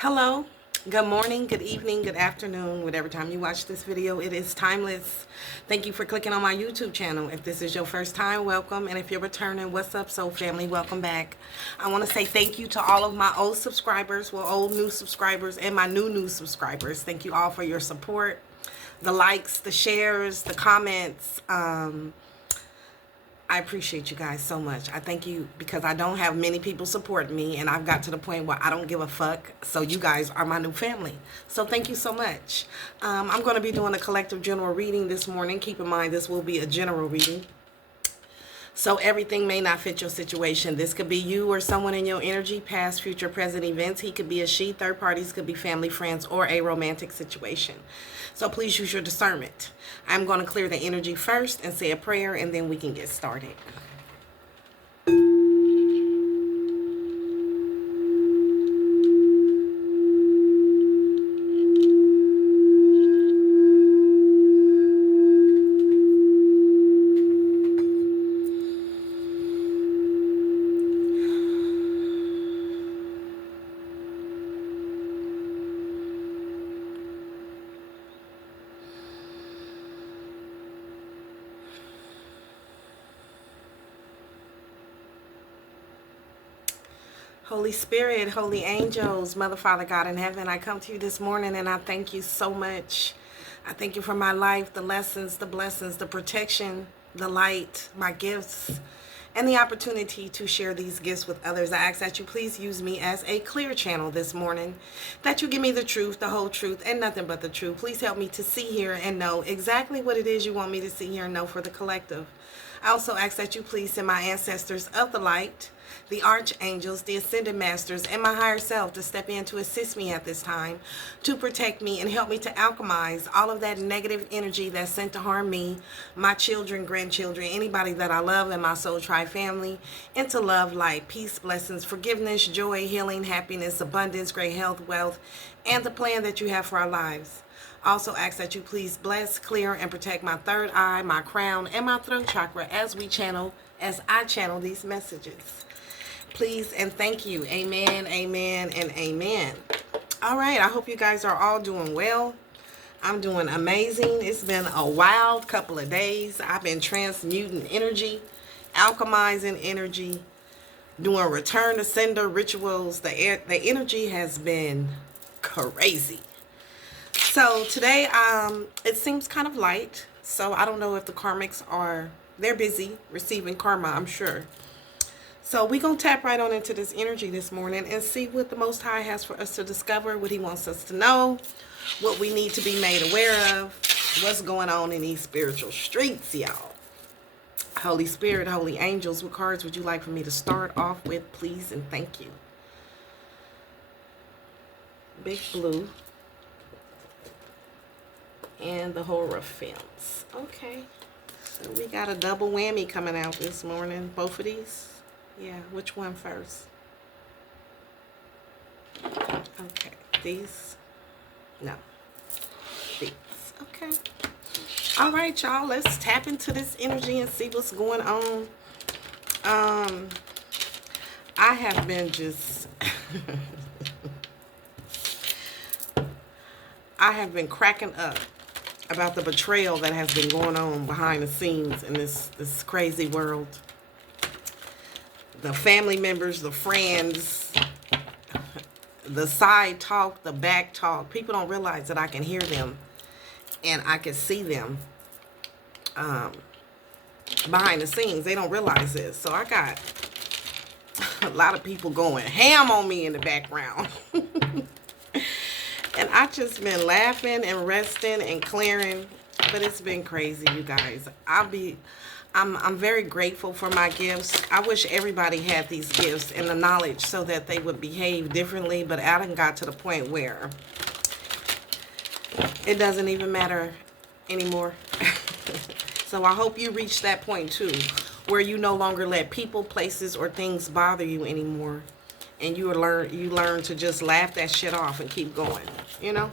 Hello, good morning, good evening, good afternoon, whatever time you watch this video. It is timeless. Thank you for clicking on my YouTube channel. If this is your first time, welcome. And if you're returning, what's up, soul family? Welcome back. I want to say thank you to all of my old subscribers, old new subscribers, and my new subscribers. Thank you all for your support, the likes, the shares, the comments. I appreciate you guys so much. I thank you because I don't have many people supporting me, and I've got to the point where I don't give a fuck. So you guys are my new family. So thank you so much. I'm going to be doing a collective general reading this morning. Keep in mind this will be a general reading. So everything may not fit your situation. This could be you or someone in your energy, past, future, present events. He could be a she, third parties could be family, friends, or a romantic situation. So please use your discernment. I'm going to clear the energy first and say a prayer, and then we can get started. Holy Spirit, holy angels, Mother, Father, God in heaven, I come to you this morning and I thank you so much. I thank you for my life, the lessons, the blessings, the protection, the light, my gifts, and the opportunity to share these gifts with others. I ask that you please use me as a clear channel this morning, that you give me the truth, the whole truth, and nothing but the truth. Please help me to see, hear, and know exactly what it is you want me to see, hear, and know for the collective. I also ask that you please send my ancestors of the light, the archangels, the ascended masters, and my higher self to step in to assist me at this time, to protect me and help me to alchemize all of that negative energy that's sent to harm me, my children, grandchildren, anybody that I love in my soul tribe family, into love, light, peace, blessings, forgiveness, joy, healing, happiness, abundance, great health, wealth, and the plan that you have for our lives. Also ask that you please bless, clear, and protect my third eye, my crown, and my throat chakra as I channel these messages. Please and thank you. Amen, amen, and amen. All right, I hope you guys are all doing well. I'm doing amazing. It's been a wild couple of days. I've been transmuting energy, alchemizing energy, doing return to sender rituals. The energy has been crazy. So today, it seems kind of light. So I don't know if the karmics they're busy receiving karma, I'm sure. So we're going to tap right on into this energy this morning and see what the Most High has for us to discover, what he wants us to know, what we need to be made aware of, what's going on in these spiritual streets, y'all. Holy Spirit, holy angels, what cards would you like for me to start off with, please, and thank you. Big Blue. And the Hierophants. Okay. So we got a double whammy coming out this morning. Both of these? Yeah, which one first? Okay. These? No. These. Okay. All right, y'all. Let's tap into this energy and see what's going on. I have been just... I have been cracking up about the betrayal that has been going on behind the scenes in this crazy world. The family members, the friends, the side talk, the back talk. People don't realize that I can hear them and I can see them behind the scenes. They don't realize this. So I got a lot of people going ham on me in the background. And I just been laughing and resting and clearing, but it's been crazy, you guys. I'm very grateful for my gifts. I wish everybody had these gifts and the knowledge so that they would behave differently, but I done got to the point where it doesn't even matter anymore. So I hope you reach that point too, where you no longer let people, places, or things bother you anymore. And you learn to just laugh that shit off and keep going, you know?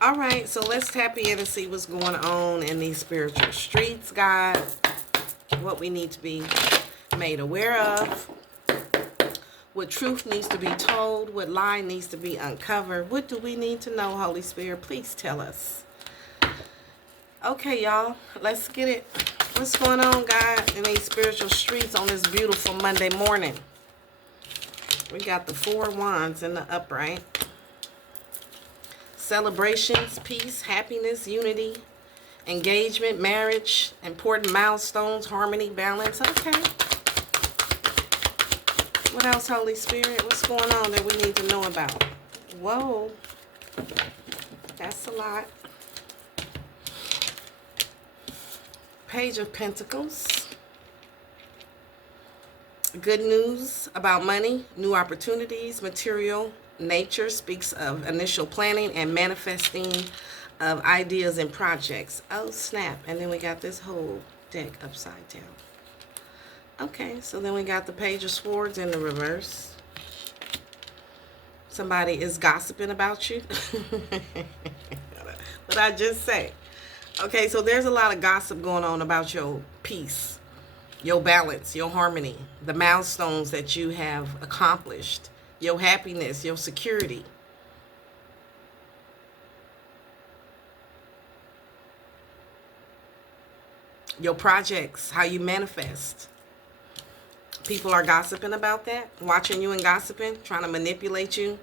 All right, so let's tap in and see what's going on in these spiritual streets, God. What we need to be made aware of. What truth needs to be told? What lie needs to be uncovered? What do we need to know, Holy Spirit? Please tell us. Okay, y'all, let's get it. What's going on, God, in these spiritual streets on this beautiful Monday morning? We got the 4 wands in the upright. Celebrations, peace, happiness, unity, engagement, marriage, important milestones, harmony, balance. Okay. What else, Holy Spirit? What's going on that we need to know about? Whoa. That's a lot. Page of Pentacles. Good news about money, new opportunities, material nature speaks of initial planning and manifesting of ideas and projects. Oh, snap. And then we got this whole deck upside down. Okay, so then we got the Page of Swords in the reverse. Somebody is gossiping about you. What I just say. Okay, so there's a lot of gossip going on about your peace, your balance, your harmony, the milestones that you have accomplished, your happiness, your security. Your projects, how you manifest. People are gossiping about that, watching you and gossiping, trying to manipulate you.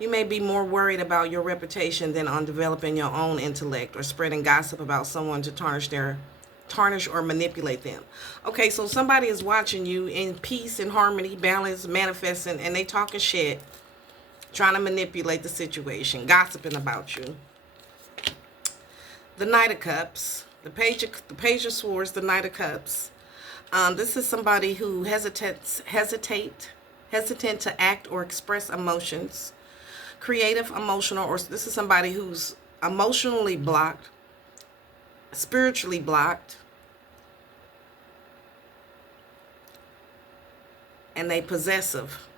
You may be more worried about your reputation than on developing your own intellect or spreading gossip about someone to tarnish or manipulate them. Okay, so somebody is watching you in peace and harmony, balance, manifesting, and they talking shit, trying to manipulate the situation, gossiping about you. The Knight of Cups, the Page of Swords, the Knight of Cups. This is somebody who hesitant to act or express emotions, creative, emotional, or this is somebody who's emotionally blocked, spiritually blocked, and they possessive.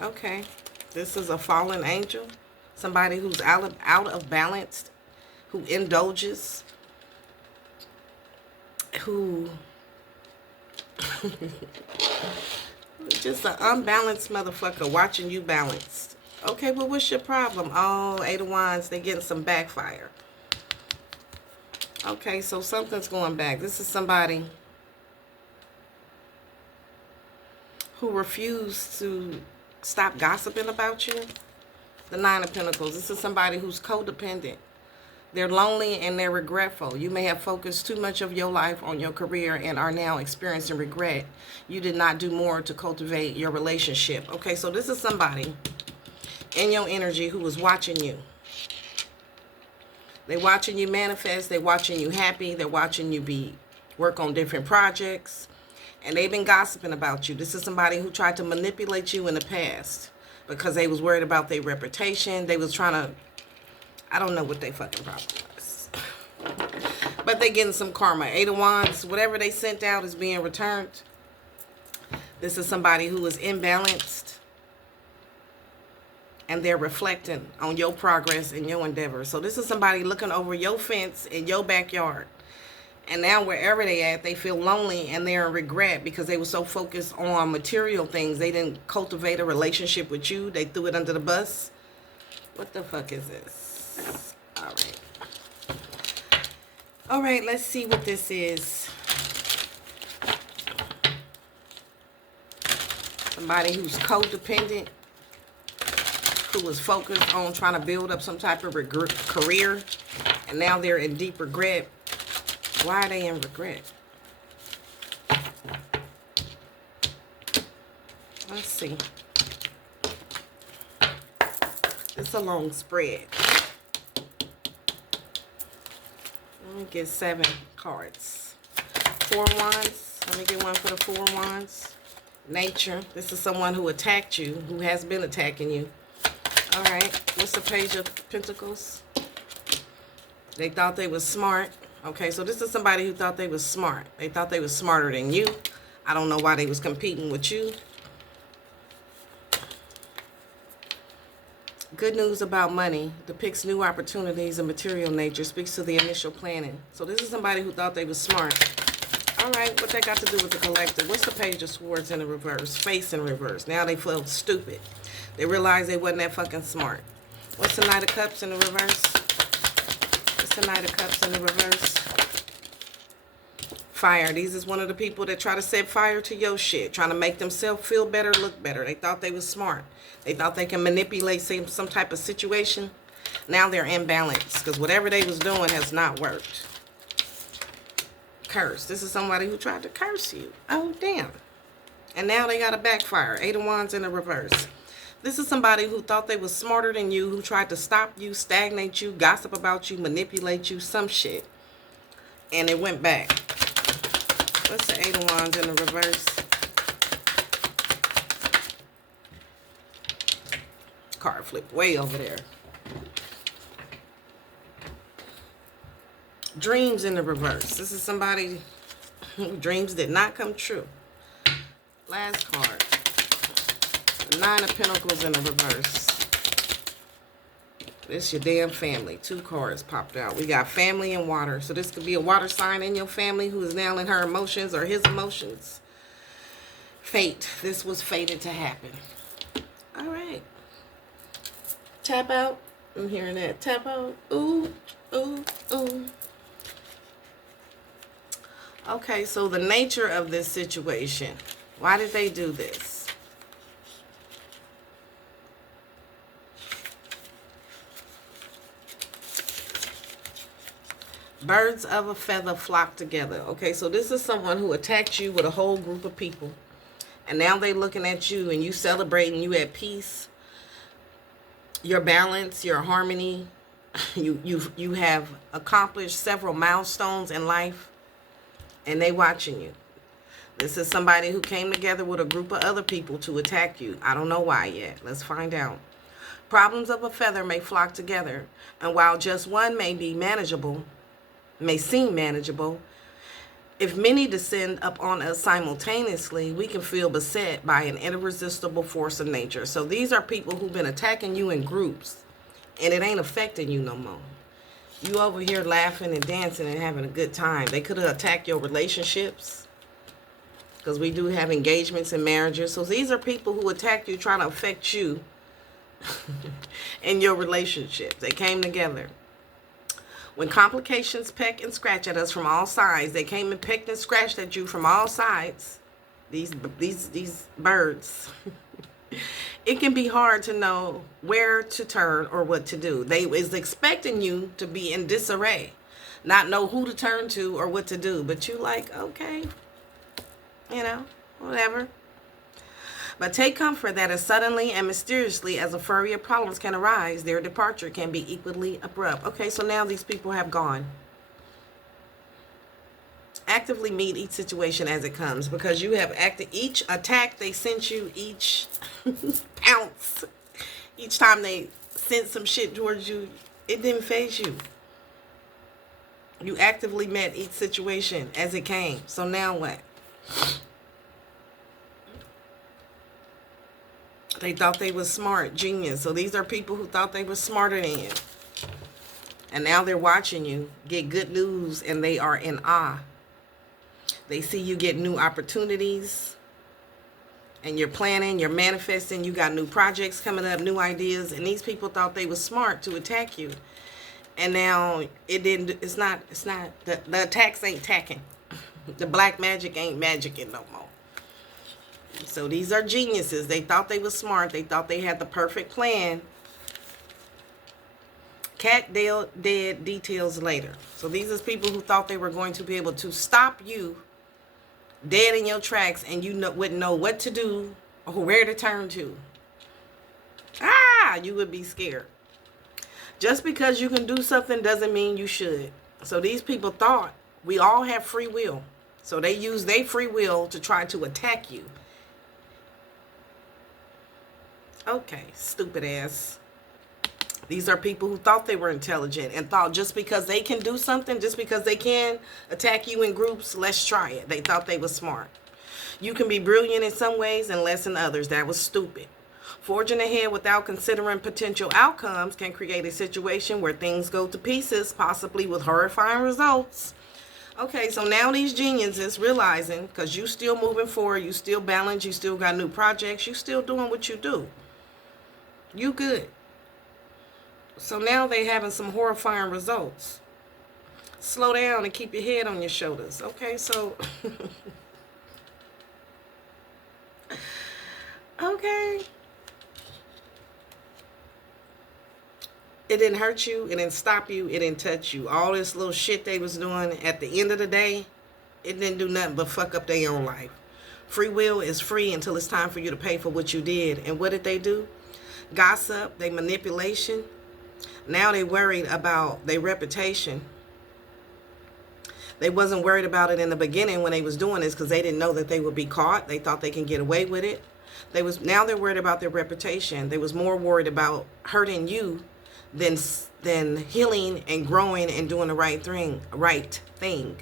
Okay, this is a fallen angel, somebody who's out of balance, who indulges, who just an unbalanced motherfucker watching you balanced. Okay, well, what's your problem? Oh, 8 of Wands, they getting some backfire. Okay, so something's going back. This is somebody who refused to stop gossiping about you. The 9 of Pentacles. This is somebody who's codependent. They're lonely and they're regretful. You may have focused too much of your life on your career and are now experiencing regret. You did not do more to cultivate your relationship. Okay, so this is somebody in your energy who is watching you. They're watching you manifest. They're watching you happy. They're watching you work on different projects. And they've been gossiping about you. This is somebody who tried to manipulate you in the past because they was worried about their reputation. They was trying to, I don't know what they fucking problem was. But they getting some karma. 8 of Wands, whatever they sent out is being returned. This is somebody who is imbalanced. And they're reflecting on your progress and your endeavor. So this is somebody looking over your fence in your backyard. And now wherever they at, they feel lonely and they're in regret because they were so focused on material things. They didn't cultivate a relationship with you. They threw it under the bus. What the fuck is this? All right. All right, let's see what this is. Somebody who's codependent, who was focused on trying to build up some type of career, and now they're in deep regret. Why are they in regret? Let's see. It's a long spread. Let me get 7 cards. 4 Wands. Let me get one for the 4 Wands. Nature. This is someone who attacked you, who has been attacking you. All right. What's the Page of Pentacles? They thought they was smart. Okay, so this is somebody who thought they was smart. They thought they was smarter than you. I don't know why they was competing with you. Good news about money. Depicts new opportunities and material nature. Speaks to the initial planning. So this is somebody who thought they was smart. All right, what that got to do with the collective? What's the Page of Swords in the reverse? Face in reverse. Now they feel stupid. They realize they wasn't that fucking smart. What's the Knight of Cups in the reverse? What's the Knight of Cups in the reverse? Fire. These is one of the people that try to set fire to your shit, trying to make themselves feel better, look better. They thought they was smart. They thought they can manipulate some type of situation. Now they're imbalanced because whatever they was doing has not worked. Curse. This is somebody who tried to curse you. Oh, damn. And now they got a backfire. 8 of Wands in the reverse. This is somebody who thought they was smarter than you, who tried to stop you, stagnate you, gossip about you, manipulate you, some shit. And it went back. What's the 8 of Wands in the reverse? Card flipped way over there. Dreams in the reverse. This is somebody whose dreams did not come true. Last card. 9 of Pentacles in the reverse. This your damn family. 2 cards popped out. We got family and water. So this could be a water sign in your family who is now in her emotions or his emotions. Fate. This was fated to happen. All right. Tap out. I'm hearing that. Tap out. Ooh, ooh, ooh. Okay, so the nature of this situation. Why did they do this? Birds of a feather flock together. Okay, so this is someone who attacked you with a whole group of people. And now they looking at you and you celebrating, you at peace. Your balance, your harmony. You have accomplished several milestones in life. And they watching you. This is somebody who came together with a group of other people to attack you. I don't know why yet. Let's find out. Problems of a feather may flock together. And while just one may be manageable, may seem manageable, if many descend upon us simultaneously, we can feel beset by an irresistible force of nature. So these are people who've been attacking you in groups. And it ain't affecting you no more. You over here laughing and dancing and having a good time. They could have attacked your relationships. Because we do have engagements and marriages. So these are people who attacked you trying to affect you in your relationships. They came together. When complications peck and scratch at us from all sides. They came and pecked and scratched at you from all sides. These birds. It can be hard to know where to turn or what to do. They is expecting you to be in disarray, not know who to turn to or what to do. But you like, okay, you know, whatever. But take comfort that as suddenly and mysteriously as a flurry of problems can arise, their departure can be equally abrupt. Okay, so now these people have gone. Actively meet each situation as it comes, because you have acted each attack they sent you, each pounce, each time they sent some shit towards you, it didn't faze you. You actively met each situation as it came. So now what? They thought they was smart, genius. So these are people who thought they were smarter than you. And now they're watching you get good news and they are in awe. They see you get new opportunities and you're planning, you're manifesting, you got new projects coming up, new ideas, and these people thought they were smart to attack you. And now the attacks ain't tacking. The black magic ain't magicking no more. So these are geniuses. They thought they were smart. They thought they had the perfect plan. Cat dead, details later. So these are people who thought they were going to be able to stop you dead in your tracks, and you wouldn't know what to do or where to turn to. You would be scared. Just because you can do something doesn't mean you should. So these people thought we all have free will. So they use their free will to try to attack you. Okay, stupid ass. These are people who thought they were intelligent and thought just because they can do something, just because they can attack you in groups, let's try it. They thought they were smart. You can be brilliant in some ways and less in others. That was stupid. Forging ahead without considering potential outcomes can create a situation where things go to pieces, possibly with horrifying results. Okay, so now these geniuses realizing, because you still moving forward, you still balanced, you still got new projects, you still doing what you do. You good. So now they having some horrifying results. Slow down and keep your head on your shoulders. Okay, so okay. It didn't hurt you, it didn't stop you, it didn't touch you. All this little shit they was doing, at the end of the day, it didn't do nothing but fuck up their own life. Free will is free until it's time for you to pay for what you did. And what did they do? Gossip, they manipulation. Now they worried about their reputation. They wasn't worried about it in the beginning when they was doing this because they didn't know that they would be caught. They thought they can get away with it. Now they're worried about their reputation. They was more worried about hurting you than healing and growing and doing the right thing.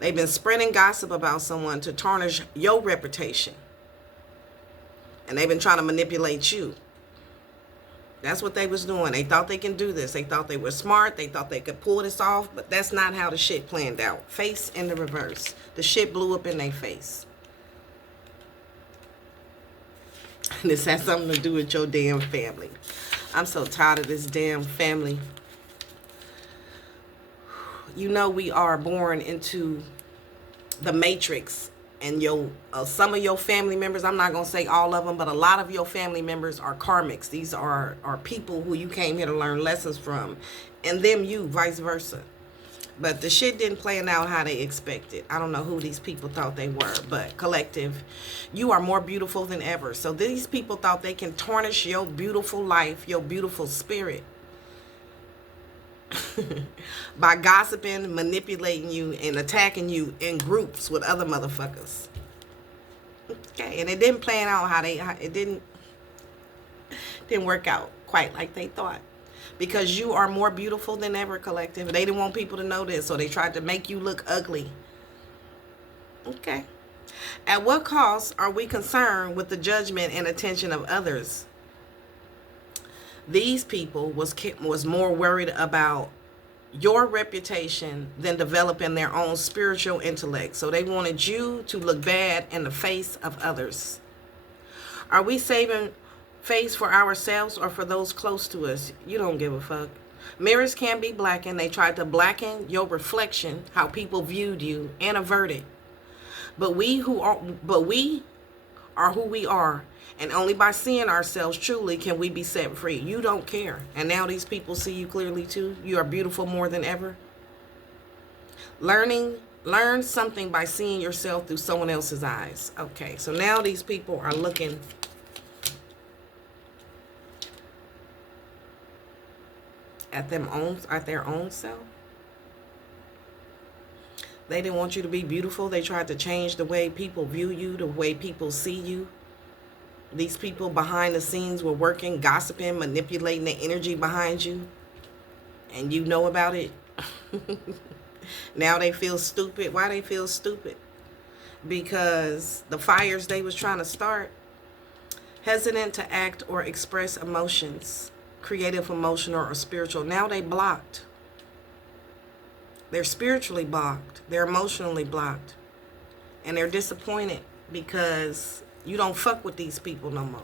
They've been spreading gossip about someone to tarnish your reputation. And they've been trying to manipulate you. That's what they was doing. They thought they can do this. They thought they were smart. They thought they could pull this off. But that's not how the shit planned out. Face in the reverse. The shit blew up in their face. And this has something to do with your damn family. I'm so tired of this damn family. You know we are born into the matrix. And some of your family members, I'm not going to say all of them, but a lot of your family members are karmics. These are people who you came here to learn lessons from. And them you, vice versa. But the shit didn't plan out how they expected. I don't know who these people thought they were, but collective, you are more beautiful than ever. So these people thought they can tarnish your beautiful life, your beautiful spirit, by gossiping, manipulating you, and attacking you in groups with other motherfuckers. Okay, and it didn't plan out it didn't work out quite like they thought. Because you are more beautiful than ever, collective. They didn't want people to know this, so they tried to make you look ugly. Okay. At what cost are we concerned with the judgment and attention of others? These people was more worried about your reputation than developing their own spiritual intellect. So they wanted you to look bad in the face of others. Are we saving face for ourselves or for those close to us? You don't give a fuck. Mirrors can be blackened. They tried to blacken your reflection, how people viewed you, and avert it. But we are who we are. And only by seeing ourselves truly can we be set free. You don't care. And now these people see you clearly too. You are beautiful more than ever. Learn something by seeing yourself through someone else's eyes. Okay, so now these people are looking at their own self. They didn't want you to be beautiful. They tried to change the way people view you, the way people see you. These people behind the scenes were working, gossiping, manipulating the energy behind you. And you know about it. Now they feel stupid. Why they feel stupid? Because the fires they was trying to start, hesitant to act or express emotions, creative, emotional, or spiritual. Now they blocked. They're spiritually blocked. They're emotionally blocked. And they're disappointed because you don't fuck with these people no more.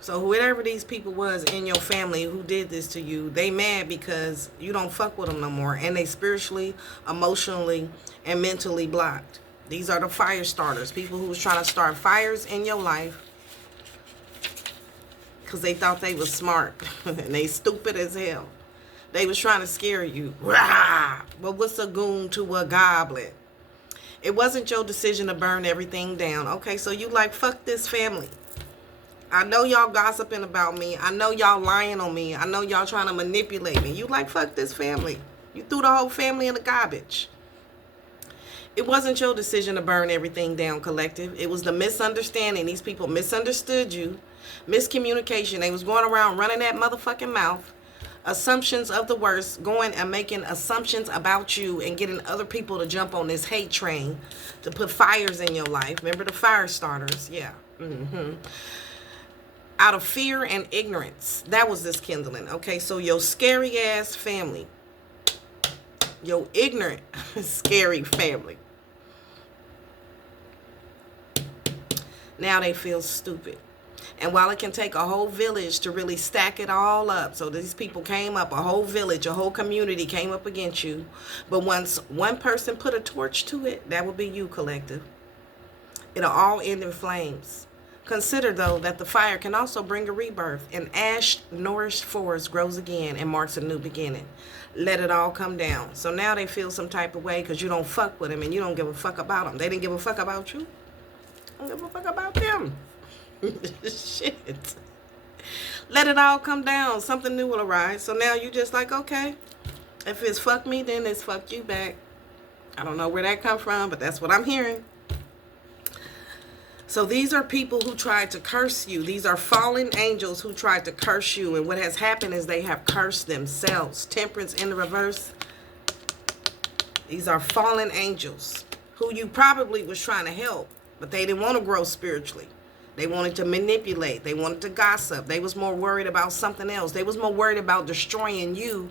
So whoever these people was in your family who did this to you, they mad because you don't fuck with them no more. And they spiritually, emotionally, and mentally blocked. These are the fire starters. People who was trying to start fires in your life because they thought they was smart. And they stupid as hell. They was trying to scare you. Rah! But what's a goon to a goblin? It wasn't your decision to burn everything down. Okay, so you like, fuck this family. I know y'all gossiping about me. I know y'all lying on me. I know y'all trying to manipulate me. You like, fuck this family. You threw the whole family in the garbage. It wasn't your decision to burn everything down, collective. It was the misunderstanding. These people misunderstood you. Miscommunication. They was going around running that motherfucking mouth. Assumptions of the worst, going and making assumptions about you and getting other people to jump on this hate train to put fires in your life. Remember the fire starters? Yeah. Out of fear and ignorance. That was this kindling. Okay, so your scary ass family. your ignorant, scary family. Now they feel stupid. And while it can take a whole village to really stack it all up, so these people came up, a whole village, a whole community came up against you. But once one person put a torch to it, that will be you, collective. It'll all end in flames. Consider, though, that the fire can also bring a rebirth. An ash-nourished forest grows again and marks a new beginning. Let it all come down. So now they feel some type of way because you don't fuck with them and you don't give a fuck about them. They didn't give a fuck about you. Don't give a fuck about them. Shit. Let it all come down. Something new will arise. So now you just like, okay, if it's fuck me, then it's fuck you back. I don't know where that come from, but that's what I'm hearing. So these are people who tried to curse you. These are fallen angels who tried to curse you. And what has happened is they have cursed themselves. Temperance in the reverse. These are fallen angels who you probably was trying to help, but they didn't want to grow spiritually. They wanted to manipulate. They wanted to gossip. They was more worried about something else. They was more worried about destroying you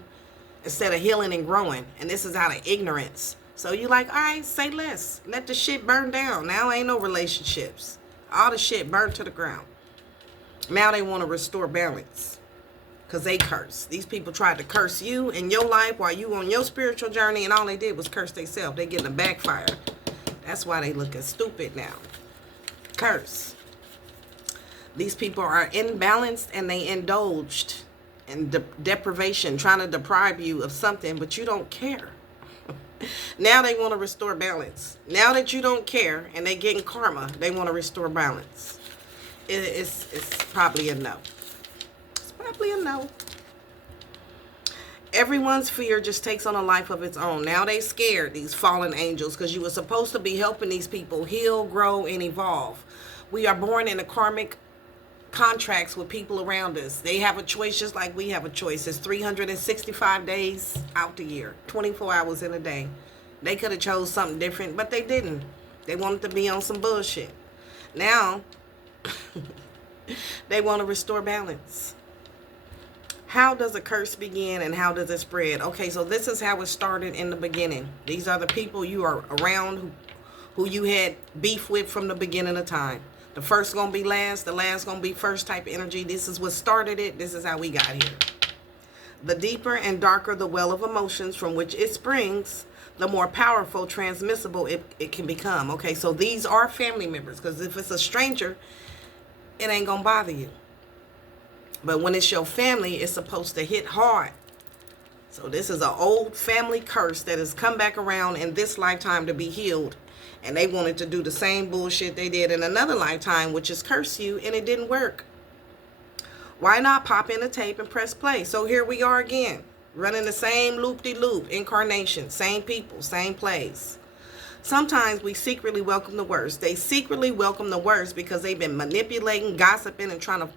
instead of healing and growing. And this is out of ignorance. So you like, all right, say less. Let the shit burn down. Now ain't no relationships. All the shit burned to the ground. Now they want to restore balance because they curse. These people tried to curse you in your life while you on your spiritual journey, and all they did was curse themselves. They getting a backfire. That's why they looking stupid now. Curse. These people are imbalanced and they indulged in deprivation, trying to deprive you of something, but you don't care. Now they want to restore balance. Now that you don't care and they getting karma, they want to restore balance. It's probably a no. It's probably a no. Everyone's fear just takes on a life of its own. Now they scared, these fallen angels, because you were supposed to be helping these people heal, grow, and evolve. We are born in a karmic contracts with people around us. They have a choice just like we have a choice. It's 365 days out the year, 24 hours in a day. They could have chose something different, but they didn't. They wanted to be on some bullshit. Now, they want to restore balance. How does a curse begin and how does it spread? Okay, so this is how it started in the beginning. These are the people you are around who you had beef with from the beginning of time. The first gonna be last, the last gonna be first type of energy. This is what started it. This is how we got here. The deeper and darker the well of emotions from which it springs, the more powerful, transmissible it can become. Okay, so these are family members, because if it's a stranger, it ain't gonna bother you. But when it's your family, it's supposed to hit hard. So this is an old family curse that has come back around in this lifetime to be healed. And they wanted to do the same bullshit they did in another lifetime, which is curse you, and it didn't work. Why not pop in the tape and press play? So here we are again, running the same loop-de-loop incarnation, same people, same plays. Sometimes we secretly welcome the worst. They secretly welcome the worst because they've been manipulating, gossiping, and trying to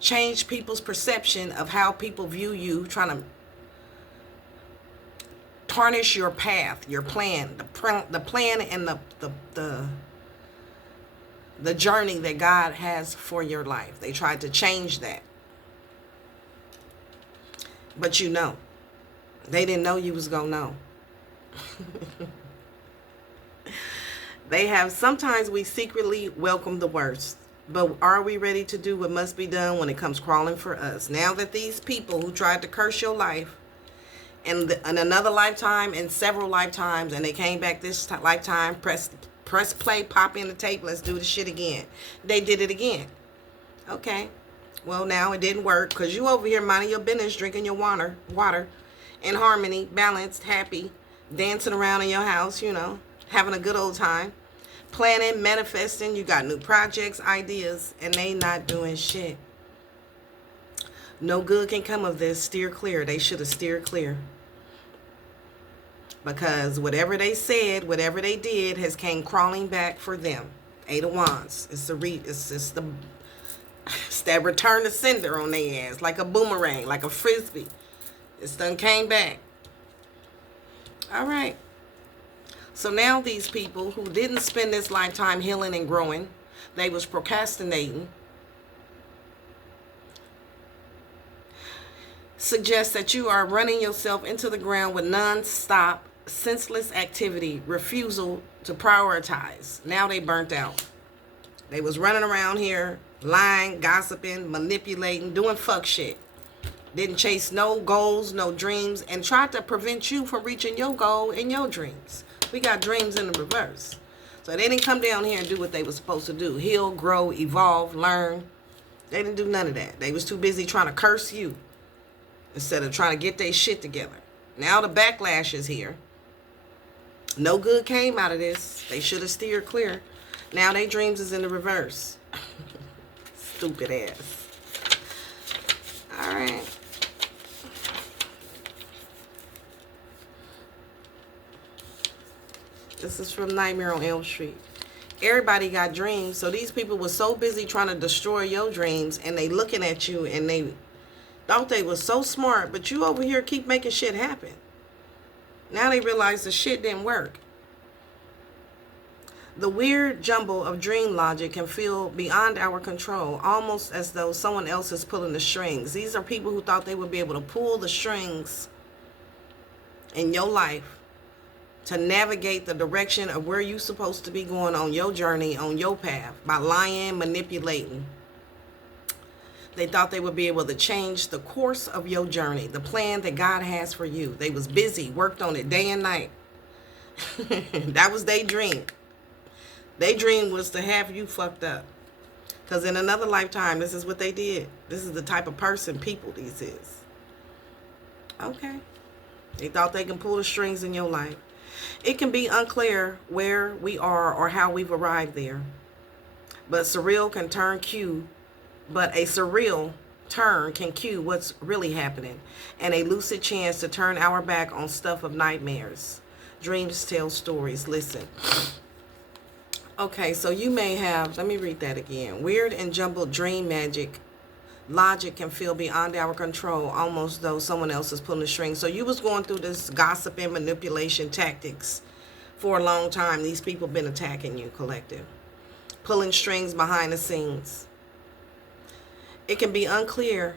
change people's perception of how people view you, trying to tarnish your path, your plan, the plan and the journey that God has for your life. They tried to change that. But you know, they didn't know you was gonna know. They have, sometimes we secretly welcome the worst, but are we ready to do what must be done when it comes crawling for us? Now that these people who tried to curse your life in another lifetime and several lifetimes, and they came back this lifetime, press play, pop in the tape, let's do the shit again. They did it again. Okay, well now it didn't work because you over here minding your business, drinking your water in harmony, balanced, happy, dancing around in your house, you know, having a good old time, planning, manifesting. You got new projects, ideas, and they not doing shit. No good can come of this. Steer clear. They should have steered clear. Because whatever they said, whatever they did has came crawling back for them. Eight of Wands. It's that return to sender on their ass. Like a boomerang. Like a frisbee. It's done came back. All right. So now these people who didn't spend this lifetime healing and growing, they was procrastinating, suggest that you are running yourself into the ground with non-stop senseless activity, refusal to prioritize. Now they burnt out. They was running around here, lying, gossiping, manipulating, doing fuck shit. Didn't chase no goals, no dreams, and tried to prevent you from reaching your goal and your dreams. We got dreams in the reverse. So they didn't come down here and do what they were supposed to do. Heal, grow, evolve, learn. They didn't do none of that. They was too busy trying to curse you instead of trying to get their shit together. Now the backlash is here. No good came out of this. They should have steered clear. Now their dreams is in the reverse. Stupid ass. All right. This is from Nightmare on Elm Street. Everybody got dreams, so these people were so busy trying to destroy your dreams, and they looking at you, and they thought they was so smart, but you over here keep making shit happen. Now they realize the shit didn't work. The weird jumble of dream logic can feel beyond our control, almost as though someone else is pulling the strings. These are people who thought they would be able to pull the strings in your life to navigate the direction of where you're supposed to be going on your journey, on your path, by lying, manipulating. They thought they would be able to change the course of your journey, the plan that God has for you. They was busy, worked on it day and night. That was their dream. Their dream was to have you fucked up. Because in another lifetime, this is what they did. This is the type of person, people, this is. Okay. They thought they can pull the strings in your life. It can be unclear where we are or how we've arrived there. But a surreal turn can cue what's really happening, and a lucid chance to turn our back on stuff of nightmares. Dreams tell stories. Listen. Okay, so you may have, let me read that again. Weird and jumbled dream magic. Logic can feel beyond our control, almost though someone else is pulling the strings. So you was going through this gossip and manipulation tactics for a long time. These people been attacking you, collective. Pulling strings behind the scenes. It can be unclear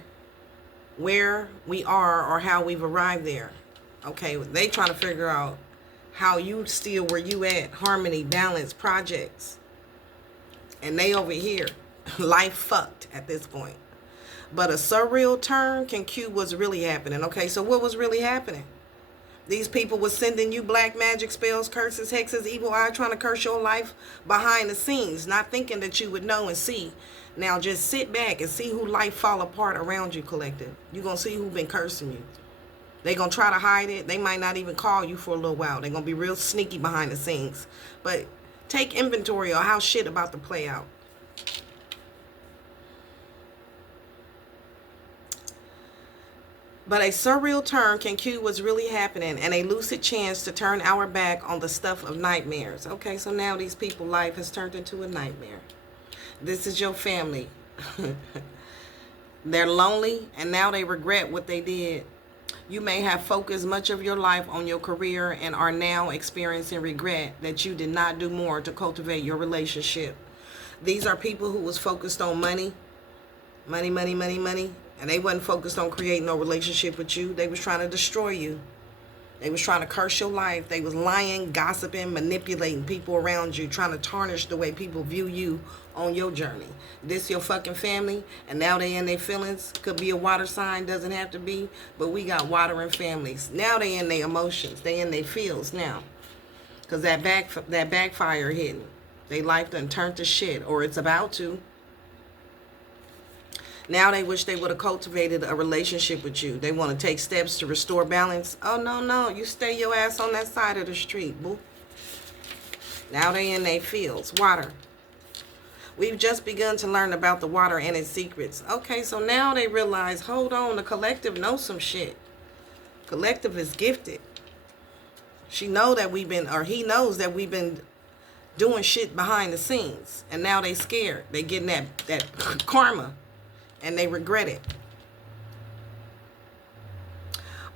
where we are or how we've arrived there. Okay, they trying to figure out how you still where you at, harmony, balance, projects. And they over here, life fucked at this point. But a surreal turn can cue what's really happening. Okay, so what was really happening? These people were sending you black magic spells, curses, hexes, evil eye, trying to curse your life behind the scenes, not thinking that you would know and see. Now just sit back and see who life fall apart around you, collective. You're going to see who been cursing you. They're going to try to hide it. They might not even call you for a little while. They're going to be real sneaky behind the scenes. But take inventory of how shit about to play out. But a surreal turn can cue what's really happening, and a lucid chance to turn our back on the stuff of nightmares. Okay, so now these people's life has turned into a nightmare. This is your family. They're lonely, and now they regret what they did. You may have focused much of your life on your career and are now experiencing regret that you did not do more to cultivate your relationship. These are people who was focused on money. Money, money, money, money. And they wasn't focused on creating no relationship with you. They was trying to destroy you. They was trying to curse your life. They was lying, gossiping, manipulating people around you, trying to tarnish the way people view you on your journey. This your fucking family, and now they in their feelings. Could be a water sign, doesn't have to be, but we got watering families. Now they in their emotions. They in their feels now. Because that backfire hitting. They life done turned to shit, or it's about to. Now they wish they would have cultivated a relationship with you. They want to take steps to restore balance. Oh, no. You stay your ass on that side of the street, boo. Now they in their fields. Water. We've just begun to learn about the water and its secrets. Okay, so now they realize, hold on, the collective knows some shit. Collective is gifted. She know that we've been, or he knows that we've been doing shit behind the scenes. And now they scared. They getting that karma. And they regret it.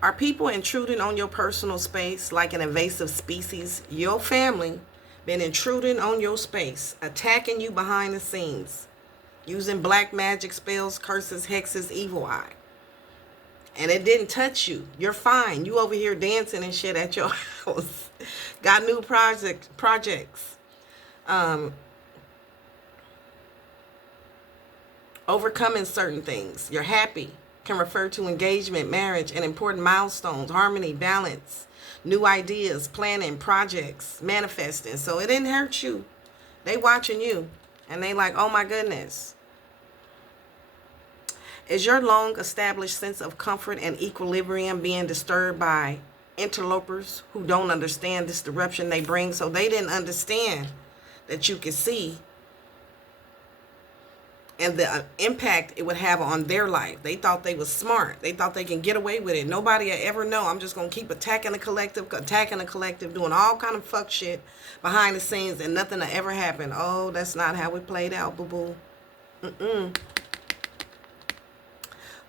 Are people intruding on your personal space like an invasive species? Your family been intruding on your space, attacking you behind the scenes, using black magic spells, curses, hexes, evil eye. And it didn't touch you. You're fine. You over here dancing and shit at your house. Got new projects. Overcoming certain things. You're happy. Can refer to engagement, marriage, and important milestones, harmony, balance, new ideas, planning, projects, manifesting. So it didn't hurt you. They watching you. And they like, oh my goodness. Is your long established sense of comfort and equilibrium being disturbed by interlopers who don't understand this disruption they bring? So they didn't understand that you could see and the impact it would have on their life. They thought they was smart. They thought they can get away with it. Nobody will ever know. I'm just going to keep attacking the collective, doing all kind of fuck shit behind the scenes, and nothing will ever happen. Oh, that's not how it played out, boo-boo.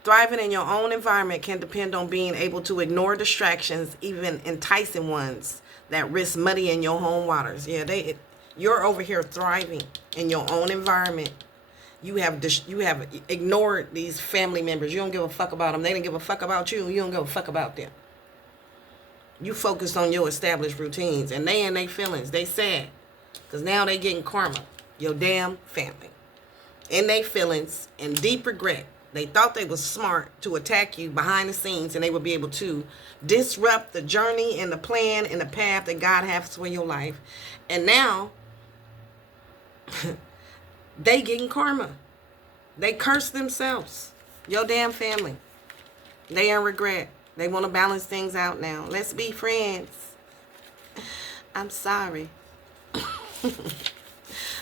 Thriving in your own environment can depend on being able to ignore distractions, even enticing ones that risk muddying your home waters. Yeah, you're over here thriving in your own environment. You have ignored these family members. You don't give a fuck about them. They didn't give a fuck about you. You don't give a fuck about them. You focused on your established routines, and they in their feelings. They sad because now they getting karma. Your damn family in their feelings and deep regret. They thought they was smart to attack you behind the scenes, and they would be able to disrupt the journey and the plan and the path that God has for your life. And now they getting karma. They curse themselves. Your damn family. They in regret. They want to balance things out now. Let's be friends. I'm sorry.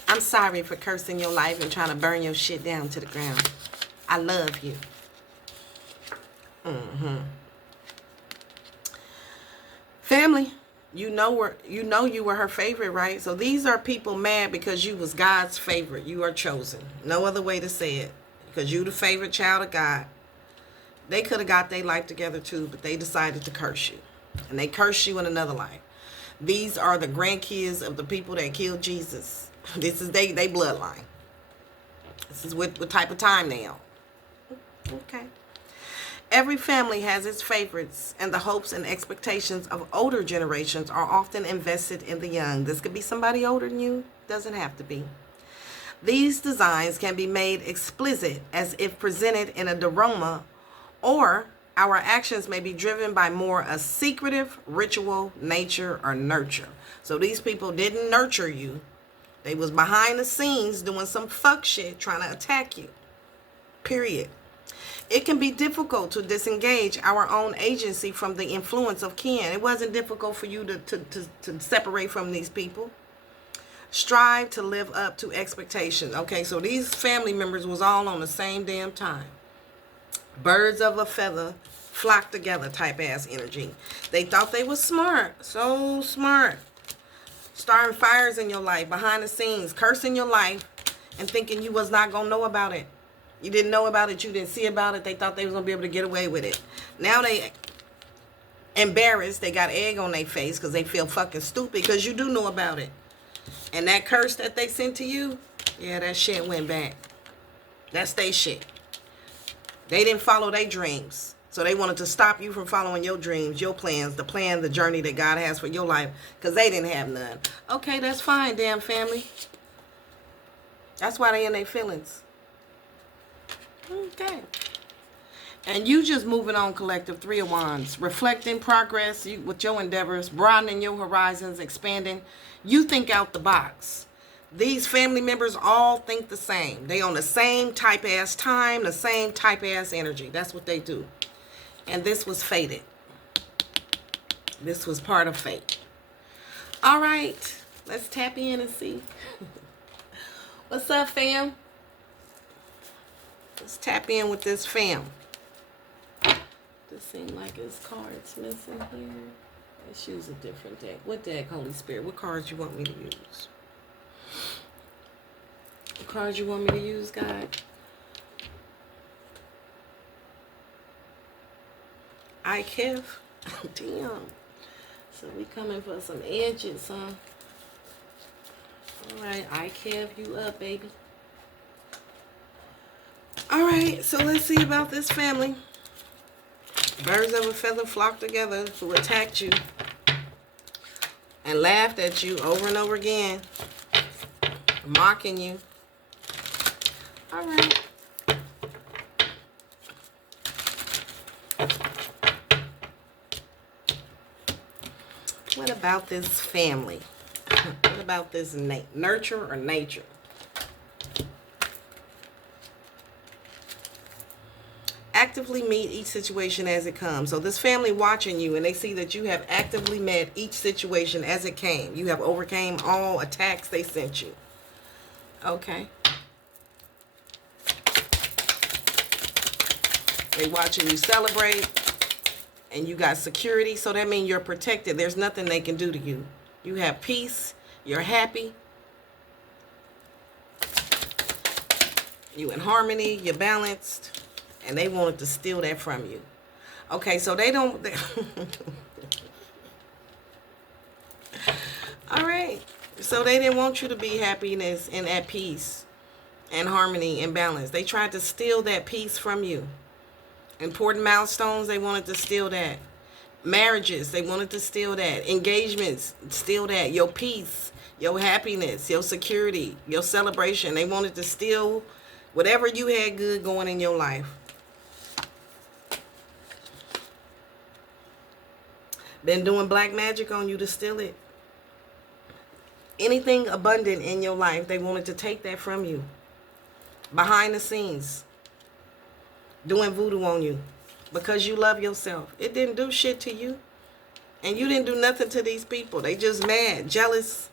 I'm sorry for cursing your life and trying to burn your shit down to the ground. I love you. Family, you know you were her favorite, right? So these are people mad because you was God's favorite. You are chosen. No other way to say it. Because you the favorite child of God. They could have got their life together too, but they decided to curse you. And they cursed you in another life. These are the grandkids of the people that killed Jesus. This is they bloodline. This is what type of time they on. Okay. Every family has its favorites, and the hopes and expectations of older generations are often invested in the young. This could be somebody older than you. Doesn't have to be. These designs can be made explicit as if presented in a diorama, or our actions may be driven by more a secretive ritual, nature, or nurture. So these people didn't nurture you. They was behind the scenes doing some fuck shit trying to attack you. Period. It can be difficult to disengage our own agency from the influence of kin. It wasn't difficult for you to separate from these people. Strive to live up to expectations. Okay, so these family members was all on the same damn time. Birds of a feather flock together type ass energy. They thought they was smart. So smart. Starting fires in your life, behind the scenes, cursing your life, and thinking you was not going to know about it. You didn't know about it. You didn't see about it. They thought they was going to be able to get away with it. Now they embarrassed. They got egg on their face because they feel fucking stupid because you do know about it. And that curse that they sent to you, yeah, that shit went back. That's their shit. They didn't follow their dreams. So they wanted to stop you from following your dreams, your plans, the plan, the journey that God has for your life, because they didn't have none. Okay, that's fine, damn family. That's why they in their feelings. Okay. And you just moving on, collective. 3 of Wands. Reflecting progress with your endeavors, broadening your horizons, expanding. You think out the box. These family members all think the same. They on the same type ass time, the same type ass energy. That's what they do. And this was fated. This was part of fate. All right. Let's tap in and see. What's up, fam? Let's tap in with this fam. This seems like it's cards missing here. Let's use a different deck. What deck, Holy Spirit? What cards you want me to use? What cards you want me to use, God? I Kev. Damn. So we coming for some edges, huh? All right, I Kev you up, baby. All right, so let's see about this family. Birds of a feather flock together, who attacked you and laughed at you over and over again, mocking you. All right. What about this family? What about this nurture or nature? Actively meet each situation as it comes. So this family watching you, and they see that you have actively met each situation as it came. You have overcame all attacks they sent you. Okay. They watching you celebrate, and you got security, so that means you're protected. There's nothing they can do to you. You have peace. You're happy. You in harmony. You're balanced. And they wanted to steal that from you. Okay, so they don't... All right. So they didn't want you to be happiness and at peace and harmony and balance. They tried to steal that peace from you. Important milestones, they wanted to steal that. Marriages, they wanted to steal that. Engagements, steal that. Your peace, your happiness, your security, your celebration. They wanted to steal whatever you had good going in your life. Been doing black magic on you to steal it. Anything abundant in your life, they wanted to take that from you. Behind the scenes. Doing voodoo on you. Because you love yourself. It didn't do shit to you. And you didn't do nothing to these people. They just mad, jealous.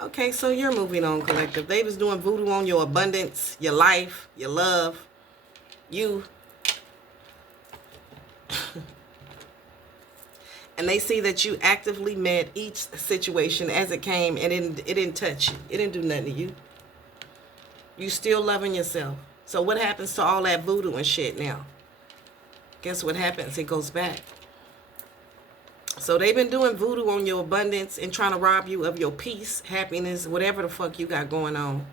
Okay, so you're moving on, collective. They was doing voodoo on your abundance, your life, your love, you. And they see that you actively met each situation as it came, and it didn't touch you. It didn't do nothing to you. You still loving yourself. So what happens to all that voodoo and shit now? Guess what happens? It goes back. So they've been doing voodoo on your abundance and trying to rob you of your peace, happiness, whatever the fuck you got going on.